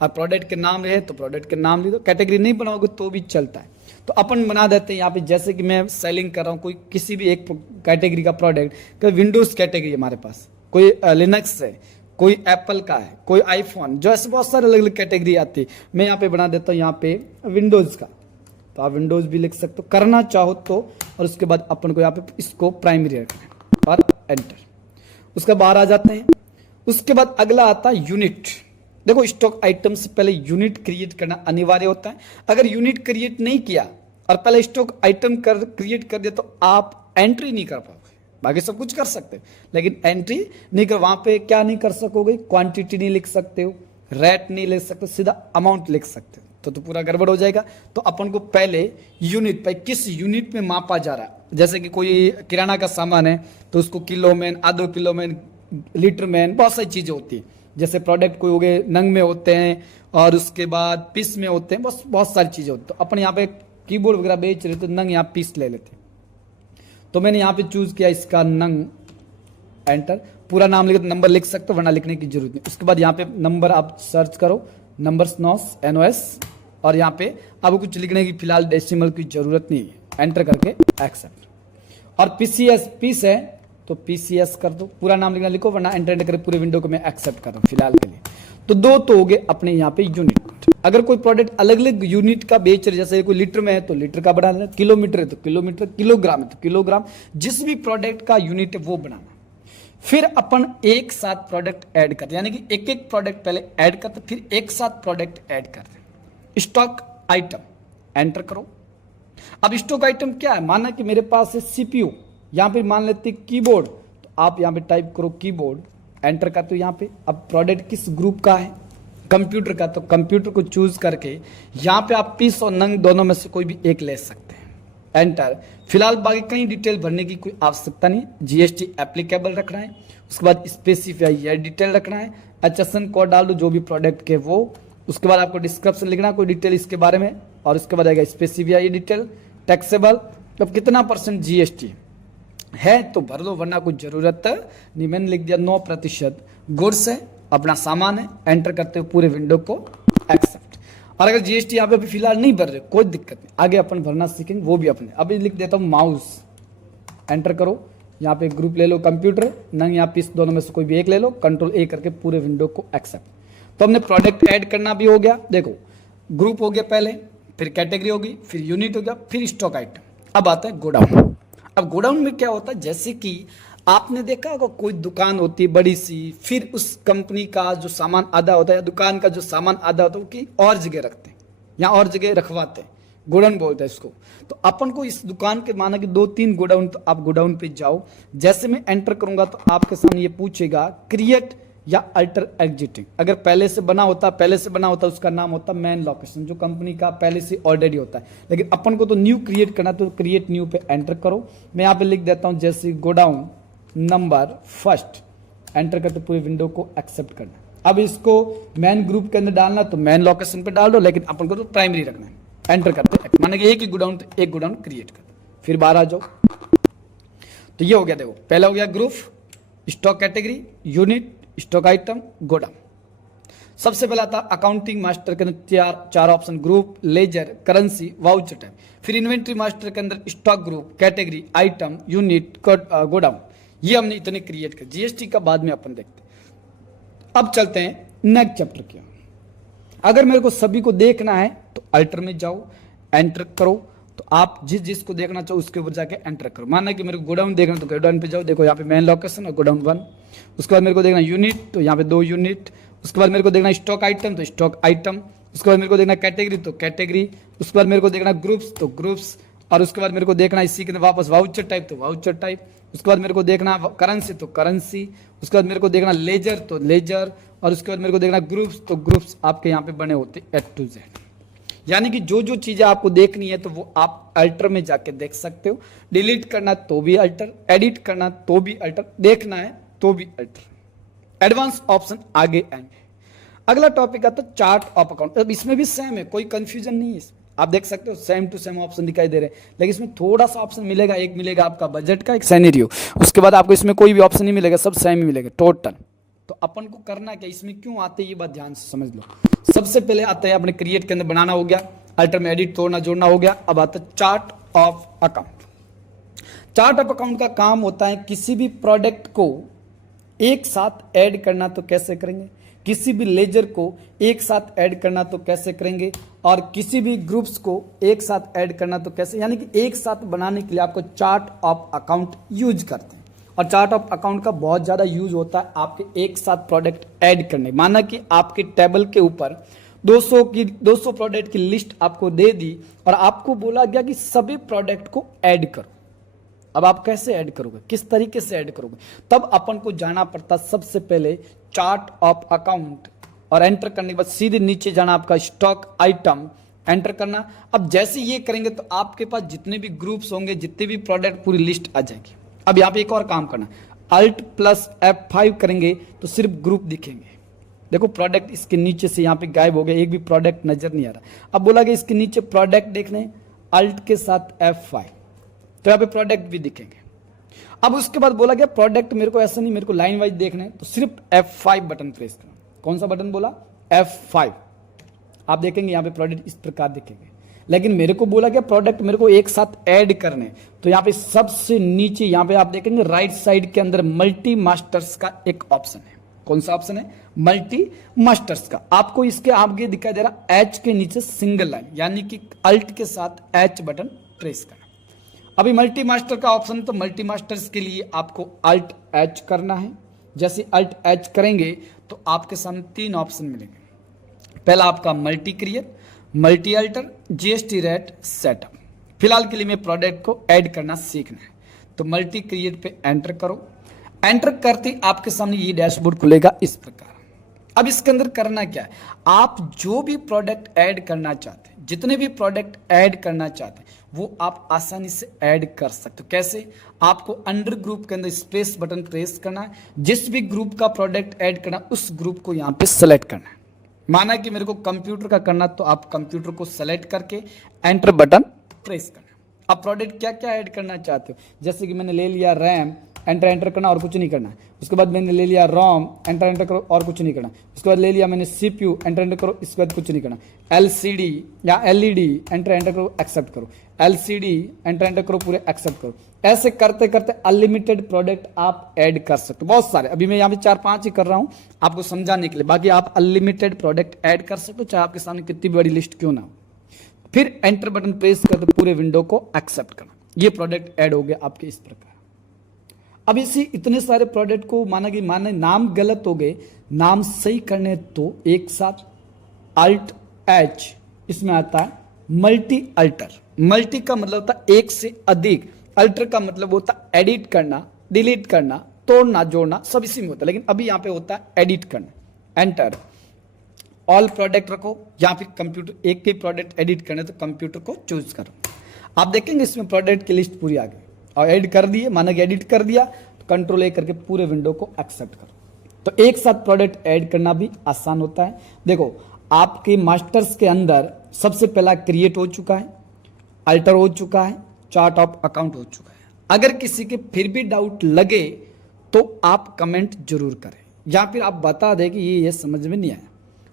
और प्रोडक्ट के नाम रहे तो प्रोडक्ट के नाम ले दो, कैटेगरी नहीं बनाओगे तो भी चलता है। तो अपन बना देते हैं यहाँ पे, जैसे कि मैं सेलिंग कर रहा हूँ कोई किसी भी एक कैटेगरी का प्रोडक्ट, कोई विंडोज कैटेगरी हमारे पास, कोई लिनक्स है, कोई एप्पल का है, कोई आईफोन, जो ऐसे बहुत सारे अलग अलग कैटेगरी आती है। मैं यहाँ पे बना देता हूँ यहाँ पे विंडोज़ का, तो आप विंडोज़ भी लिख सकते हो करना चाहो तो। और उसके बाद अपन को यहाँ पे इसको प्राइमरी रखना है और एंटर, उसके बाहर आ जाते हैं। उसके बाद अगला आता है यूनिट। देखो स्टॉक आइटम से पहले यूनिट क्रिएट करना अनिवार्य होता है। अगर यूनिट क्रिएट नहीं किया और पहले स्टॉक आइटम क्रिएट कर दिया तो आप एंट्री नहीं कर पाओगे। बाकी सब कुछ कर सकते हो लेकिन एंट्री नहीं कर, वहां पे क्या नहीं कर सकोगे, क्वांटिटी नहीं लिख सकते हो, रेट नहीं लिख सकते, सीधा अमाउंट लिख सकते हो, तो पूरा गड़बड़ हो जाएगा। तो अपन को पहले यूनिट पे किस यूनिट में मापा जा रहा है, जैसे कि कोई किराना का सामान है तो उसको किलो में, आधो किलो में, लीटर में, बहुत सारी चीजें होती है। जैसे प्रोडक्ट कोई हो गए नंग में होते हैं और उसके बाद पीस में होते हैं, बस बहुत सारी चीजें होती है। तो अपन यहाँ पे कीबोर्ड वगैरह बेच रहे तो नंग यहाँ पीस ले लेते हैं, तो मैंने यहाँ पे चूज किया इसका नंग, एंटर, पूरा नाम लिख, नंबर लिख सकते हो वरना लिखने की जरूरत नहीं। उसके बाद यहाँ पे नंबर आप सर्च करो, नंबर्स NOS, और यहाँ पे आपको कुछ लिखने की फिलहाल डेसिमल की जरूरत नहीं है, एंटर करके एक्सेप्ट। और पीसीएस पीस है तो पीसीएस कर दो, पूरा नाम लिखना लिखो, वरना एंटर करे पूरे विंडो को मैं एक्सेप्ट कर रहा हूं फिलहाल के लिए। तो दो तो हो गए अपने यहाँ पे यूनिट। अगर कोई प्रोडक्ट अलग अलग यूनिट का बेच रहे, जैसे कोई लीटर में है तो लीटर का बना लेना, किलोमीटर है तो किलोमीटर, किलोग्राम है तो किलोग्राम, जिस भी प्रोडक्ट का यूनिट है वो बनाना। फिर अपन एक साथ प्रोडक्ट ऐड करते, यानी कि एक एक प्रोडक्ट पहले ऐड करते फिर एक साथ प्रोडक्ट ऐड करते। स्टॉक आइटम एंटर करो। अब स्टॉक आइटम क्या है, माना कि मेरे पास है सीपीयू, यहां पे मान लेते कीबोर्ड, तो आप यहां पे टाइप करो कीबोर्ड, एंटर करते हो यहां पे। अब प्रोडक्ट किस ग्रुप का है, कंप्यूटर का, तो कंप्यूटर को चूज करके यहां पे आप पीस और नंग दोनों में से कोई भी एक ले सकते हैं, एंटर। फिलहाल बाकी कहीं डिटेल भरने की कोई आवश्यकता नहीं, जीएसटी एप्लीकेबल रखना है, उसके बाद स्पेसिफाई यह डिटेल रखना है, HSN कोड डाल दो जो भी प्रोडक्ट के वो, उसके बाद आपको डिस्क्रिप्शन लिखना कोई डिटेल इसके बारे में, और उसके बाद आएगा स्पेसिफाई डिटेल, टैक्सेबल, तो कितना % जीएसटी है तो भर दो, वरना कुछ जरूरत नहीं। मैंने लिख दिया 9% गुड्स है, अपना सामान है, एंटर करते हो पूरे विंडो को एक्सेप्ट। और अगर जीएसटी यहाँ पे भी फिलहाल नहीं भर रहे कोई दिक्कत नहीं, आगे अपन भरना सीखेंगे वो भी अपने। अभी लिख देता हूँ माउस, एंटर करो, यहाँ पे ग्रुप ले लो कंप्यूटर, नंग यहाँ पीस दोनों में से कोई भी एक ले लो, कंट्रोल A करके पूरे विंडो को एक्सेप्ट। तो हमने प्रोडक्ट ऐड करना भी हो गया, देखो ग्रुप हो गया पहले, फिर कैटेगरी होगी, फिर यूनिट हो गया, फिर स्टॉक आइटम। अब आता है गोडाउन। अब गोडाउन में क्या होता है, जैसे कि आपने देखा होगा कोई दुकान होती है बड़ी सी, फिर उस कंपनी का जो सामान आधा होता है या दुकान का जो सामान आधा होता है वो कि और जगह रखते हैं या और जगह रखवाते हैं, गोडाउन बोलते हैं इसको। तो अपन को इस दुकान के माना कि 2-3 गोडाउन, तो आप गोडाउन पे जाओ, जैसे मैं एंटर करूंगा तो आपके सामने ये पूछेगा क्रिएट या अल्टर एग्जिटिंग। अगर पहले से बना होता उसका नाम होता मेन लोकेशन, जो कंपनी का पहले से ऑलरेडी होता है। लेकिन अपन को तो न्यू क्रिएट करना, तो क्रिएट न्यू पे एंटर करो। मैं यहाँ पे लिख देता हूँ जैसे गोडाउन नंबर 1, एंटर करते पूरे विंडो को एक्सेप्ट करना। अब इसको मेन ग्रुप के अंदर डालना तो मेन लोकेशन पे डाल दो, लेकिन अपन को तो प्राइमरी रखना है, एंटर करते माना कि एक ही गोडाउन, तो एक गोडाउन क्रिएट कर, फिर बाहर आ जाओ। तो ये हो गया, देखो पहला हो गया group, stock category, unit, stock item, godown. सबसे पहला था अकाउंटिंग मास्टर के अंदर चार option, group, ledger, currency, voucher type. फिर इन्वेंट्री मास्टर के अंदर stock group, category, item, unit, godown. ये हमने इतने क्रिएट कर, जीएसटी का बाद में अपन देखते हैं। अब चलते हैं नेक्स्ट चैप्टर की। अगर मेरे को सभी को देखना है तो अल्टर में जाओ, एंटर करो, तो आप जिस जिसको देखना चाहो उसके ऊपर जाके एंटर करो। माना कि मेरे को गोडाउन देखना तो गोडाउन पे जाओ, देखो यहाँ पे मेन लोकेशन और गोडाउन 1। उसके बाद मेरे को देखना यूनिट, तो यहाँ पे 2 यूनिट। उसके बाद मेरे को देखना स्टॉक आइटम, तो स्टॉक आइटम। उसके बाद मेरे को देखना कैटेगरी, तो कैटेगरी। उसके बाद मेरे को देखना ग्रुप्स, तो ग्रुप्स। और उसके बाद मेरे को देखना इसी के अंदर वापस वाउचर टाइप, तो वाउचर टाइप। उसके बाद मेरे को देखना करेंसी, तो करेंसी। उसके बाद मेरे को देखना लेजर, तो लेजर। और उसके बाद मेरे को देखना ग्रुप्स, तो ग्रुप्स आपके यहाँ पे बने होते A to Z। यानी कि जो जो चीजें आपको देखनी है तो वो आप अल्टर में जाके देख सकते हो। डिलीट करना तो भी अल्टर, एडिट करना तो भी अल्टर, देखना है तो भी अल्टर। एडवांस ऑप्शन आगे आएंगे। अगला टॉपिक आता है चार्ट ऑफ अकाउंट। अब इसमें भी सेम है, कोई कंफ्यूजन नहीं है। आप देख सकते हो सेम टू सेम ऑप्शन दिखाई दे रहे हैं, लेकिन इसमें थोड़ा सा ऑप्शन मिलेगा। एक मिलेगा आपका बजट का, एक सिनेरियो, उसके बाद आपको इसमें कोई भी ऑप्शन नहीं मिलेगा, सब सेम ही मिलेगा टोटल। तो अपन को करना क्या, इसमें क्यों आते हैं ये बात ध्यान से समझ लो। सबसे पहले आता है अपने क्रिएट के अंदर बनाना हो गया, अल्टर में एडिट तोड़ना जोड़ना हो गया। अब आता है chart of account. Chart of account का काम होता है किसी भी प्रोडक्ट को एक साथ ऐड करना तो कैसे करेंगे, किसी भी लेजर को एक साथ ऐड करना तो कैसे करेंगे, और किसी भी ग्रुप्स को एक साथ ऐड करना तो कैसे, यानी कि एक साथ बनाने के लिए आपको चार्ट ऑफ अकाउंट यूज करते हैं। और चार्ट ऑफ अकाउंट का बहुत ज़्यादा यूज होता है आपके एक साथ प्रोडक्ट ऐड करने। माना कि आपके टेबल के ऊपर 200 प्रोडक्ट की लिस्ट आपको दे दी और आपको बोला गया कि सभी प्रोडक्ट को ऐड करो। अब आप कैसे ऐड करोगे, किस तरीके से ऐड करोगे, तब अपन को जाना पड़ता सबसे पहले चार्ट ऑफ अकाउंट, और एंटर करने के बाद सीधे नीचे जाना आपका स्टॉक आइटम, एंटर करना। अब जैसे ये करेंगे तो आपके पास जितने भी ग्रुप्स होंगे, जितने भी प्रोडक्ट, पूरी लिस्ट आ जाएगी। अब यहाँ पे एक और काम करना, अल्ट प्लस F5 करेंगे तो सिर्फ ग्रुप दिखेंगे। देखो प्रोडक्ट इसके नीचे से यहाँ पे गायब हो गया, एक भी प्रोडक्ट नजर नहीं आ रहा। अब बोला गया इसके नीचे प्रोडक्ट देखने, अल्ट के साथ F5, तो यहाँ पे प्रोडक्ट भी दिखेंगे। अब उसके बाद बोला गया प्रोडक्ट मेरे को ऐसा नहीं, मेरे को लाइन वाइज देखना है, तो सिर्फ F5 बटन प्रेस करना। कौन सा बटन बोला, F5। आप देखेंगे यहाँ पे प्रोडक्ट इस प्रकार दिखेंगे। लेकिन मेरे को बोला गया प्रोडक्ट मेरे को एक साथ ऐड करने, तो यहाँ पे सबसे नीचे यहाँ पे आप देखेंगे राइट साइड के अंदर मल्टी मास्टर्स का एक ऑप्शन है। कौन सा ऑप्शन है? मल्टी मास्टर्स का। आपको इसके आगे दिखाई दे रहा एच के नीचे सिंगल लाइन, यानी कि अल्ट के साथ एच बटन प्रेस करना। अभी मल्टी मास्टर का ऑप्शन, तो मल्टी मास्टर्स के लिए आपको अल्ट एच करना है। जैसे अल्ट एच करेंगे तो आपके सामने 3 ऑप्शन मिलेंगे। पहला आपका multi create, multi alter, GST rate setup. फिलहाल के लिए मैं प्रोडक्ट को ऐड करना सीखना है, तो मल्टी क्रिएट पे एंटर करो। एंटर करते ही आपके सामने ये डैशबोर्ड खुलेगा इस प्रकार। अब इसके अंदर करना क्या है, आप जो भी प्रोडक्ट ऐड करना चाहते हैं, जितने भी प्रोडक्ट ऐड करना चाहते हैं, वो आप आसानी से ऐड कर सकते हो। कैसे? आपको अंडर ग्रुप के अंदर स्पेस बटन प्रेस करना है, जिस भी ग्रुप का प्रोडक्ट ऐड करना उस ग्रुप को यहाँ पे सेलेक्ट करना है। माना कि मेरे को कंप्यूटर का करना, तो आप कंप्यूटर को सेलेक्ट करके एंटर बटन प्रेस करना। अब प्रोडक्ट क्या क्या ऐड करना चाहते हो, जैसे कि मैंने ले लिया रैम, एंटर करना और कुछ नहीं करना। उसके बाद मैंने ले लिया रोम, एंटर करो और कुछ नहीं करना। उसके बाद ले लिया मैंने सीपीयू, एंटर करो, इसके बाद कुछ नहीं करना। एलसीडी या एलईडी, एंटर करो, एक्सेप्ट करो। एलसीडी, एंटर करो, पूरे एक्सेप्ट करो। ऐसे करते करते अनलिमिटेड प्रोडक्ट आप ऐड कर सकते हो, बहुत सारे। अभी मैं यहाँ पे 4-5 ही कर रहा हूँ आपको समझाने के लिए, बाकी आप अनलिमिटेड प्रोडक्ट ऐड कर सकते हो, चाहे आपके सामने कितनी बड़ी लिस्ट क्यों ना हो। फिर एंटर बटन प्रेस करके पूरे विंडो को एक्सेप्ट करना। ये प्रोडक्ट ऐड हो गया आपके इस प्रकार। अब इसी इतने सारे प्रोडक्ट को माने नाम गलत हो गए, नाम सही करने तो एक साथ अल्ट एच, इसमें आता है मल्टी अल्टर। मल्टी का मतलब होता है एक से अधिक, अल्टर का मतलब होता है एडिट करना, डिलीट करना, तोड़ना, जोड़ना, सब इसी में होता है। लेकिन अभी यहाँ पे होता है एडिट करना। एंटर ऑल प्रोडक्ट रखो, या फिर कंप्यूटर एक भी प्रोडक्ट एडिट करना तो कंप्यूटर को चूज करो। आप देखेंगे इसमें प्रोडक्ट की लिस्ट पूरी आ गई और ऐड कर दिए, माना कि एडिट कर दिया, तो कंट्रोल ए करके पूरे विंडो को एक्सेप्ट करो। तो एक साथ प्रोडक्ट ऐड करना भी आसान होता है। देखो आपके मास्टर्स के अंदर सबसे पहला क्रिएट हो चुका है, अल्टर हो चुका है, चार्ट ऑफ अकाउंट हो चुका है। अगर किसी के फिर भी डाउट लगे तो आप कमेंट जरूर करें, या फिर आप बता दें कि ये समझ में नहीं आया।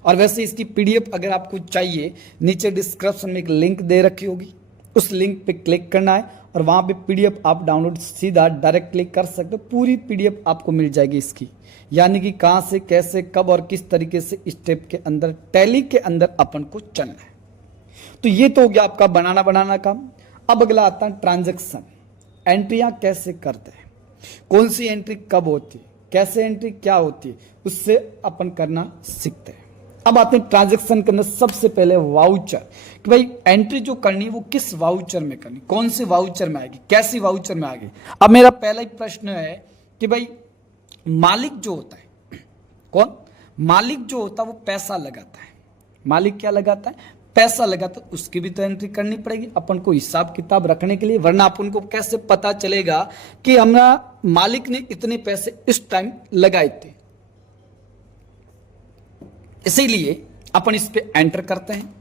और वैसे इसकी पीडीएफ अगर आपको चाहिए, नीचे डिस्क्रिप्शन में एक लिंक दे रखी होगी, उस लिंक पे क्लिक करना है और वहाँ पे पीडीएफ आप डाउनलोड सीधा डायरेक्ट क्लिक कर सकते हो। पूरी पीडीएफ आपको मिल जाएगी इसकी, यानी कि कहाँ से, कैसे, कब और किस तरीके से स्टेप के अंदर टैली के अंदर अपन को चलना है। तो ये तो हो गया आपका बनाना काम। अब अगला आता है ट्रांजैक्शन। एंट्रियाँ कैसे करते हैं, कौन सी एंट्री कब होती है, कैसे एंट्री क्या होती है, उससे अपन करना सीखते हैं। अब आते हैं ट्रांजैक्शन करने। सबसे पहले वाउचर, कि भाई एंट्री जो करनी है वो किस वाउचर में करनी, कौन से वाउचर में आएगी, कैसी वाउचर में आएगी। अब मेरा पहला ही प्रश्न है कि भाई मालिक जो होता है, कौन मालिक जो होता है वो पैसा लगाता है। मालिक क्या लगाता है? पैसा लगाता है, उसकी भी तो एंट्री करनी पड़ेगी अपन को हिसाब किताब रखने के लिए, वरना अपन को कैसे पता चलेगा कि हमारा मालिक ने इतने पैसे इस टाइम लगाए थे। इसीलिए अपन इस पे एंटर करते हैं।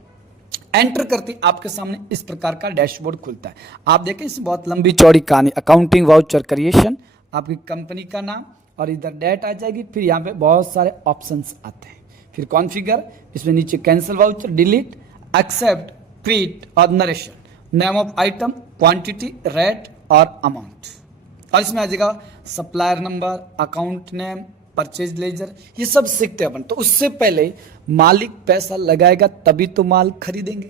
एंटर करते आपके सामने इस प्रकार का डैशबोर्ड खुलता है। आप देखें इसमें बहुत लंबी चौड़ी कहानी, अकाउंटिंग वाउचर क्रिएशन, आपकी कंपनी का नाम और इधर डेट आ जाएगी। फिर यहाँ पे बहुत सारे ऑप्शंस आते हैं। फिर कॉन्फ़िगर, इसमें नीचे cancel voucher, delete, accept, quit और narration, name of item, quantity, rate और अमाउंट। और इसमें आ जाएगा supplier number, account name, purchase ledger, ये सब सीखते हैं अपन। तो उससे पहले मालिक पैसा लगाएगा तभी तो माल खरीदेंगे।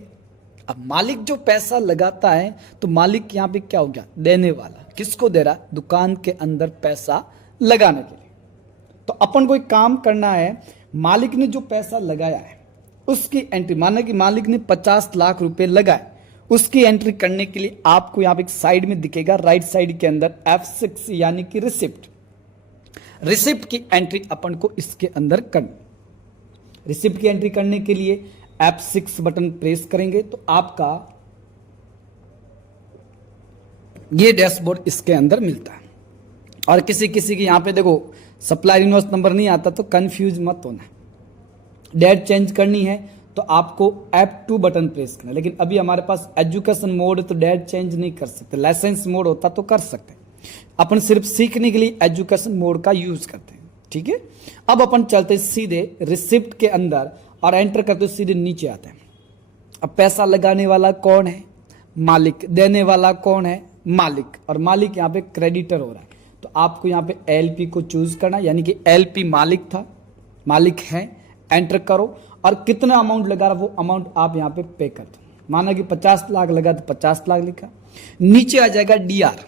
अब मालिक जो पैसा लगाता है तो मालिक यहाँ पे क्या हो गया? देने वाला। किसको दे रहा? दुकान के अंदर पैसा लगाने के लिए। तो अपन को एक काम करना है, मालिक ने जो पैसा लगाया है उसकी एंट्री, माना कि मालिक ने 50 लाख रुपए लगाए, उसकी एंट्री करने के लिए आपको यहाँ पे एक साइड में दिखेगा, राइट साइड के अंदर F6 यानी कि रिसिप्ट। रिसिप्ट की एंट्री अपन को इसके अंदर करनी। रिसिप्ट की एंट्री करने के लिए F6 बटन प्रेस करेंगे तो आपका ये डैशबोर्ड इसके अंदर मिलता है। और किसी किसी की यहां पे देखो सप्लायर इनवॉइस नंबर नहीं आता तो कंफ्यूज मत होना। डेट चेंज करनी है तो आपको F2 बटन प्रेस करना। लेकिन अभी हमारे पास एजुकेशन मोड तो डेट चेंज नहीं कर सकते, लाइसेंस मोड होता तो कर सकते। अपन सिर्फ सीखने के लिए एजुकेशन मोड का यूज करते हैं, ठीक है। अब अपन चलते सीधे रिसिप्ट के अंदर और एंटर करते सीधे नीचे आते हैं। अब पैसा लगाने वाला कौन है? मालिक। देने वाला कौन है? मालिक। और मालिक यहाँ पे क्रेडिटर हो रहा है, तो आपको यहाँ पे एलपी को चूज करना, यानी कि एलपी मालिक था, मालिक है, एंटर करो और कितना अमाउंट लगा रहा वो अमाउंट आप यहाँ पे पे कर दो। माना कि 50 लाख लगा तो 50 लाख लिखा। नीचे आ जाएगा डीआर,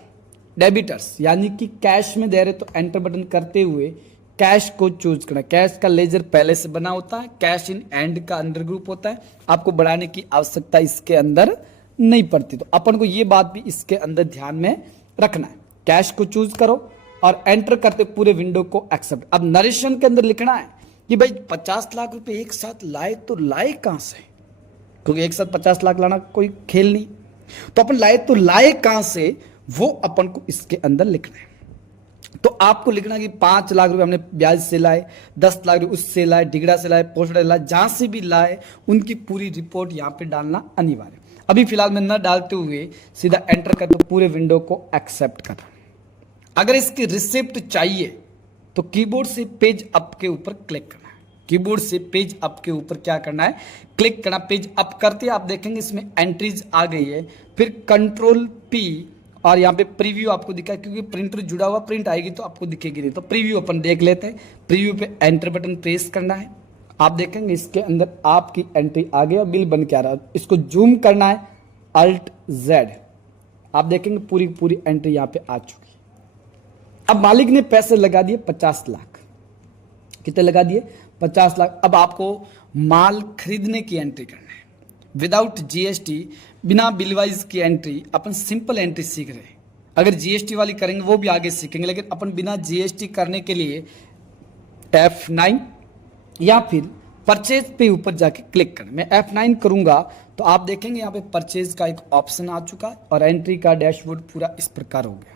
डेबिटर्स, यानी कि कैश में दे रहे तो एंटर बटन करते हुए कैश को चूज करना। कैश का लेजर पहले से बना होता है, कैश इन एंड का अंडर ग्रुप होता है, आपको बढ़ाने की आवश्यकता इसके अंदर नहीं पड़ती। तो अपन को ये बात भी इसके अंदर ध्यान में रखना है। कैश को चूज करो और एंटर करते पूरे विंडो को एक्सेप्ट। अब नरेशन के अंदर लिखना है कि भाई 50 लाख रुपए एक साथ लाए तो लाए कहां से, क्योंकि एक साथ 50 लाख लाना कोई खेल नहीं, तो अपन लाए तो लाए कहां से, वो अपन को इसके अंदर लिखना है। तो आपको लिखना कि 5 लाख रुपए हमने ब्याज से लाए, 10 लाख रुपए उससे लाए, डिगड़ा से लाए, पोस्टा से लाए, जहां से भी लाए उनकी पूरी रिपोर्ट यहां पे डालना अनिवार्य। अभी फिलहाल मैं न डालते हुए सीधा एंटर कर दो, पूरे विंडो को एक्सेप्ट कर। अगर इसकी रिसिप्ट चाहिए तो कीबोर्ड से पेज अप के ऊपर क्लिक करना है। कीबोर्ड से पेज अप के ऊपर क्या करना है? क्लिक करना। पेज अप करते आप देखेंगे इसमें एंट्रीज आ गई है, फिर कंट्रोल पी और यहाँ पे प्रीव्यू आपको दिखा, क्योंकि प्रिंटर जुड़ा हुआ, प्रिंट आएगी तो आपको दिखेगी नहीं, तो प्रीव्यू अपन देख लेते हैं। प्रीव्यू पे एंटर बटन प्रेस करना है, आप देखेंगे इसके अंदर आपकी एंट्री आ गया, बिल बन के आ रहा है। इसको जूम करना है, अल्ट जेड, आप देखेंगे पूरी पूरी एंट्री यहाँ पे आ चुकी। अब मालिक ने पैसे लगा दिए 50 लाख, कितने लगा दिए? 50 लाख। अब आपको माल खरीदने की एंट्री करना है, विदाउट जीएसटी, बिना बिलवाइज की एंट्री। अपन सिंपल एंट्री सीख रहे हैं, अगर जीएसटी वाली करेंगे वो भी आगे सीखेंगे, लेकिन अपन बिना जीएसटी करने के लिए F9 या फिर परचेज पे ऊपर जाके क्लिक करना। मैं F9 करूंगा तो आप देखेंगे यहाँ पे परचेज का एक ऑप्शन आ चुका है और एंट्री का डैशबोर्ड पूरा इस प्रकार हो गया।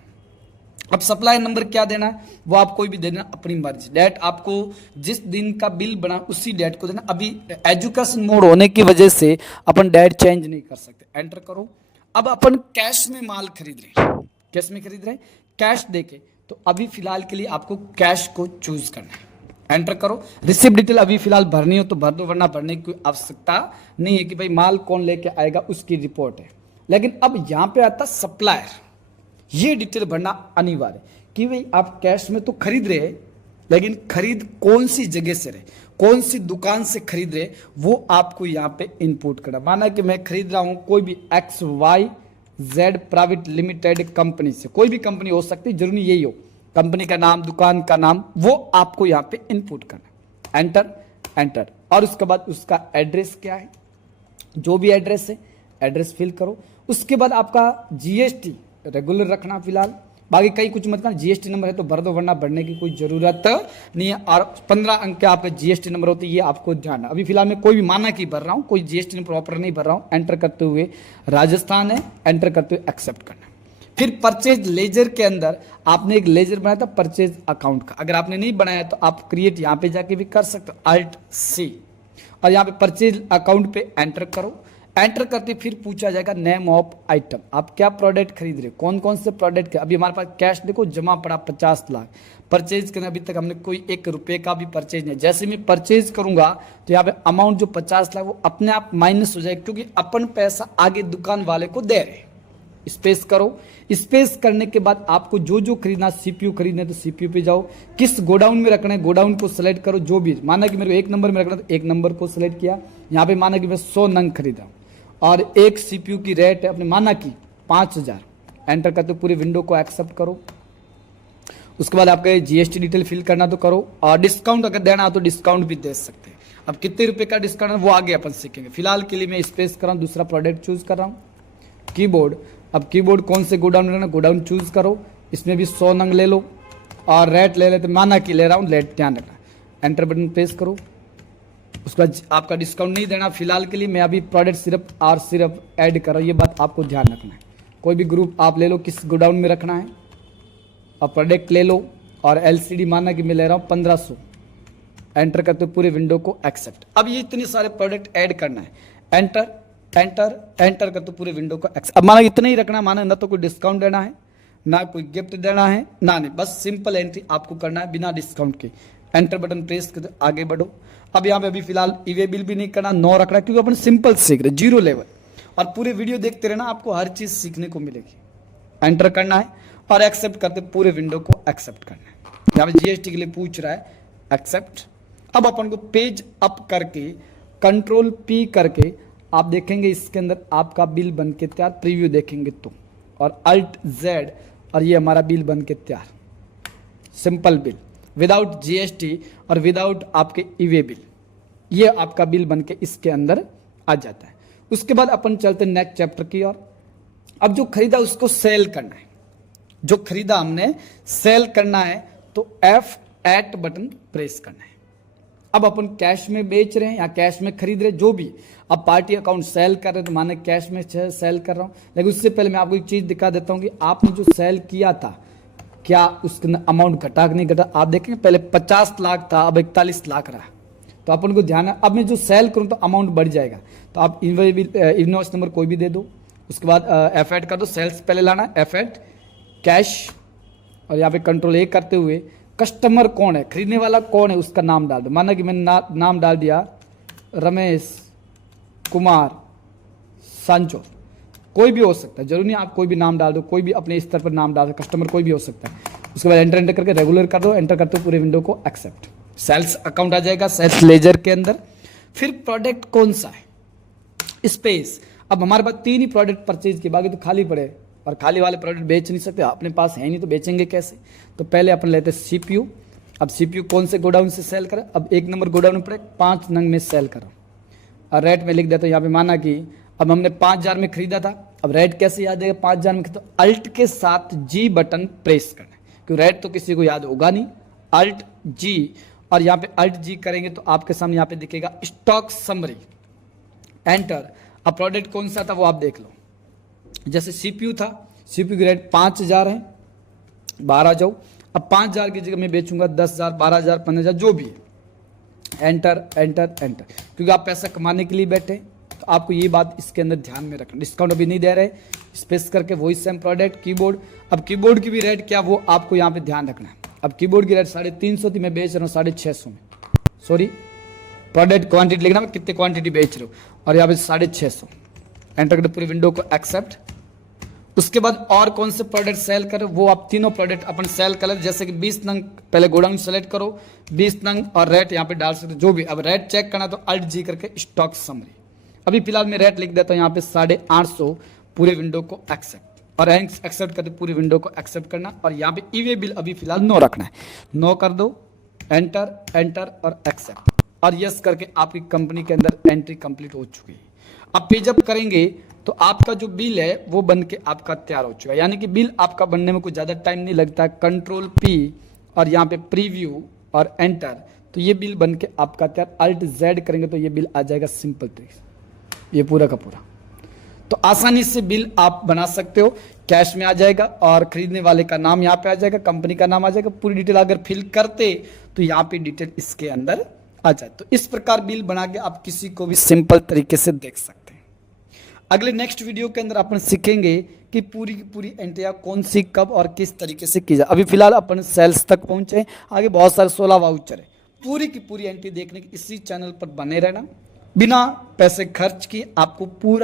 अब सप्लाई नंबर क्या देना है वो आप कोई भी देना अपनी मर्जी। डेट आपको जिस दिन का बिल बना उसी डेट को देना। अभी एजुकेशन मोड होने की वजह से अपन डेट चेंज नहीं कर सकते। एंटर करो। अब अपन कैश में माल खरीद रहे हैं, कैश में खरीद रहे हैं, कैश देके, तो अभी फिलहाल के लिए आपको कैश को चूज करना है। एंटर करो। रिसिप्ट डिटेल अभी फिलहाल भरनी हो तो भर दो, वरना भरने की कोई आवश्यकता नहीं है कि भाई माल कौन लेके आएगा उसकी रिपोर्ट है। लेकिन अब यहाँ पे आता सप्लायर, ये डिटेल भरना अनिवार्य कि भाई आप कैश में तो खरीद रहे हैं, लेकिन खरीद कौन सी जगह से रहे, कौन सी दुकान से खरीद रहे, वो आपको यहाँ पे इनपुट करना। माना कि मैं खरीद रहा हूं कोई भी XYZ प्राइवेट लिमिटेड कंपनी से, कोई भी कंपनी हो सकती, जरूरी यही हो, कंपनी का नाम, दुकान का नाम, वो आपको यहाँ पे इनपुट करना। Enter, enter. और उसके बाद उसका एड्रेस क्या है, जो भी एड्रेस है एड्रेस फिल करो। उसके बाद आपका जीएसटी रेगुलर रखना फिलहाल, बाकी कहीं कुछ मत करना। जीएसटी नंबर है तो भर दो, वरना भरने की कोई जरूरत नहीं है। और 15 अंक के आपका जीएसटी नंबर होते हैं, ये आपको ध्यान है। अभी फिलहाल मैं कोई भी माना कि भर रहा हूँ, कोई जीएसटी नंबर प्रॉपर नहीं भर रहा हूँ। एंटर करते हुए राजस्थान है, एंटर करते हुए एक्सेप्ट करना। फिर परचेज लेजर के अंदर आपने एक लेजर बनाया था परचेज अकाउंट का, अगर आपने नहीं बनाया तो आप क्रिएट यहाँ पे जाके भी कर सकते हो, Alt+C, और यहाँ पे परचेज अकाउंट पे एंटर करो। एंटर करते फिर पूछा जाएगा नेम ऑफ आइटम, आप क्या प्रोडक्ट खरीद रहे हो, कौन कौन से प्रोडक्ट के। अभी हमारे पास कैश देखो जमा पड़ा 50 लाख, परचेज करने अभी तक हमने कोई 1 रुपये का भी परचेज नहीं। जैसे मैं परचेज करूंगा तो यहाँ पे अमाउंट जो 50 लाख वो अपने आप माइनस हो जाएगा, क्योंकि अपन पैसा आगे दुकान वाले को दे रहे। स्पेस करो। स्पेस करने के बाद आपको जो जो खरीदना, सीपीयू खरीदना है तो सीपीयू पे जाओ, किस गोडाउन में रखना है गोडाउन को सिलेक्ट करो। जो भी माना कि मेरे को 1 नंबर में रखना तो 1 नंबर को सिलेक्ट किया। यहाँ पे माना कि मैं 100 नंग खरीदा और एक सीपीयू की रेट है अपने माना कि 5000। एंटर करते पूरी विंडो को एक्सेप्ट करो। उसके बाद आपका जीएसटी डिटेल फिल करना तो करो, और डिस्काउंट अगर देना हो तो डिस्काउंट भी दे सकते हैं। अब कितने रुपए का डिस्काउंट है वो आगे अपन सीखेंगे। फिलहाल के लिए मैं स्पेस कर रहा हूँ, दूसरा प्रोडक्ट चूज कर रहा हूँ। कीबोर्ड, अब कीबोर्ड कौन से गोडाउन में रखना, गोडाउन चूज करो। इसमें भी 100 नंग ले लो और रेट ले लेते, माना कि ले रहा हूँ, रेट ध्यान रखना। एंटर बटन प्रेस करो। उसके बाद आपका डिस्काउंट नहीं देना फिलहाल के लिए, मैं अभी प्रोडक्ट सिर्फ और सिर्फ ऐड कर रहा हूँ, ये बात आपको ध्यान रखना है। कोई भी ग्रुप आप ले लो किस गोडाउन में रखना है, और प्रोडक्ट ले लो और एलसीडी माना कि मैं ले रहा हूँ 1500। एंटर करते पूरे विंडो को एक्सेप्ट। अब ये इतने सारे प्रोडक्ट ऐड करना है। एंटर, एंटर, एंटर करते पूरे विंडो को एक्सेप्ट। अब माना इतना ही रखना, माना ना तो कोई डिस्काउंट देना है ना कोई गिफ्ट देना है ना नहीं, बस सिंपल एंट्री आपको करना है बिना डिस्काउंट के। एंटर बटन प्रेस करते आगे बढ़ो। अब यहाँ पे अभी फिलहाल ईवे बिल भी नहीं करना, नो रखना, क्योंकि अपन सिंपल सीख रहे, जीरो लेवल। और पूरे वीडियो देखते रहना, आपको हर चीज सीखने को मिलेगी। एंटर करना है और एक्सेप्ट करते पूरे विंडो को एक्सेप्ट करना है। यहाँ पे जीएसटी के लिए पूछ रहा है, एक्सेप्ट। अब अपन को पेज अप करके कंट्रोल पी करके आप देखेंगे इसके अंदर आपका बिल बन के तैयार, प्रीव्यू देखेंगे तो, और अल्ट जेड और ये हमारा बिल बन के तैयार, सिंपल बिल विदाउट जीएसटी और विदाउट आपके ईवे बिल, ये आपका बिल बन के इसके अंदर आ जाता है। उसके बाद अपन चलते नेक्स्ट चैप्टर की ओर। अब जो खरीदा उसको सेल करना है, जो खरीदा हमने सेल करना है तो F8 बटन प्रेस करना है। अब अपन कैश में बेच रहे हैं या कैश में खरीद रहे हैं, जो भी। अब पार्टी अकाउंट सेल कर रहे हैं तो माने कैश में सेल कर रहा हूं, लेकिन उससे पहले मैं आपको एक चीज दिखा देता हूं कि आपने जो सेल किया था क्या उसके अमाउंट घटा कि नहीं घटा। आप देखेंगे पहले 50 लाख था, अब 41 लाख रहा, तो अपन को ध्यान है। अब मैं जो सेल करूं तो अमाउंट बढ़ जाएगा, तो आप इनवॉइस नंबर कोई भी दे दो, उसके बाद F8 कर दो, सेल्स पहले लाना, F8 कैश, और यहाँ पे कंट्रोल ए करते हुए कस्टमर कौन है, खरीदने वाला कौन है, उसका नाम डाल दो। माना कि मैंने नाम डाल दिया रमेश कुमार सांचो, कोई भी हो सकता है, जरूरी नहीं आप कोई भी नाम डाल दो, कोई भी अपने स्तर पर नाम डाल दो, कस्टमर कोई भी हो सकता है। उसके बाद एंटर करके रेगुलर कर दो, एंटर करते पूरे विंडो को एक्सेप्ट। सेल्स अकाउंट आ जाएगा सेल्स लेजर के अंदर। फिर प्रोडक्ट कौन सा है, स्पेस। अब हमारे पास 3 ही प्रोडक्ट परचेज किए, बाकी तो खाली पड़े, और खाली वाले प्रोडक्ट बेच नहीं सकते, अपने पास है नहीं तो बेचेंगे कैसे। तो पहले अपन लेते हैं CPU। अब CPU कौन से गोडाउन से सेल करें, अब 1 नंबर गोडाउन पर 5 नंग में सेल करो, और रेट में लिख देता हूँ यहाँ पे। माना कि अब हमने 5000 में खरीदा था, अब रेट कैसे याद है 5000 में, तो अल्ट के साथ G बटन प्रेस करना है, क्योंकि रेट तो किसी को याद होगा नहीं। अल्ट G, और यहाँ पे अल्ट G करेंगे तो आपके सामने यहाँ पे दिखेगा स्टॉक समरी, एंटर। अब प्रोडक्ट कौन सा था वो आप देख लो, जैसे CPU था, CPU की रेट 5000 है, 12 जाओ। अब 5000 की जगह मैं बेचूंगा 10,000, 12,000, 15,000, जो भी है। एंटर एंटर एंटर, क्योंकि आप पैसा कमाने के लिए बैठे, तो आपको ये बात इसके अंदर ध्यान में रखना। डिस्काउंट अभी नहीं दे रहे, स्पेस करके वही सेम प्रोडक्ट कीबोर्ड। अब कीबोर्ड की भी रेट क्या वो आपको यहाँ पे ध्यान रखना है। अब कीबोर्ड की रेट 350 थी, मैं बेच रहा हूँ 650 में, सॉरी प्रोडक्ट क्वांटिटी लिखना, मैं कितने क्वांटिटी बेच रहा हूँ, और यहाँ पे 650। एंटर करके पूरी विंडो को एक्सेप्ट। उसके बाद और कौन से प्रोडक्ट सेल करें वो आप तीनों प्रोडक्ट अपन सेल करें, जैसे कि 20 नंग पहले गोडाउन सेलेक्ट करो, 20 नंग, और रेट यहाँ पे डाल सकते जो भी। अब रेट चेक करना तो अल्ट G करके स्टॉक समरी। अभी फिलहाल मैं रेट लिख देता हूँ यहाँ पे 850, पूरे विंडो को एक्सेप्ट, और एक्सेप्ट करते पूरी विंडो को एक्सेप्ट करना। और यहाँ पे ईवे बिल अभी फिलहाल नो रखना है, नो कर दो, एंटर एंटर और एक्सेप्ट, और यस करके आपकी कंपनी के अंदर एंट्री कंप्लीट हो चुकी है। अब पेज अप करेंगे तो आपका जो बिल है वो बन के आपका तैयार हो चुका है, यानी कि बिल आपका बनने में कुछ ज़्यादा टाइम नहीं लगता है। कंट्रोल P और यहाँ पे प्रीव्यू और एंटर, तो ये बिल बन के आपका तैयार। अल्ट Z करेंगे तो ये बिल आ जाएगा सिंपल तरीके से, ये पूरा का पूरा। तो आसानी से बिल आप बना सकते हो, कैश में आ जाएगा, और खरीदने वाले का नाम यहाँ पे आ जाएगा, कंपनी का नाम आ जाएगा, पूरी डिटेल अगर फिल करते तो यहाँ पे डिटेल इसके अंदर आ जाए। तो इस प्रकार बिल बना के आप किसी को भी सिंपल तरीके से देख सकते हैं। अगले नेक्स्ट वीडियो के अंदर अपन सीखेंगे कि पूरी की पूरी एंट्रियां कौन सी कब और किस तरीके से की जाए। अभी फिलहाल अपन सेल्स तक पहुंचे, आगे बहुत सारे 16 वाउचर है। पूरी की पूरी एंट्री देखने की इसी चैनल पर बने रहना, बिना पैसे खर्च किए आपको पूरा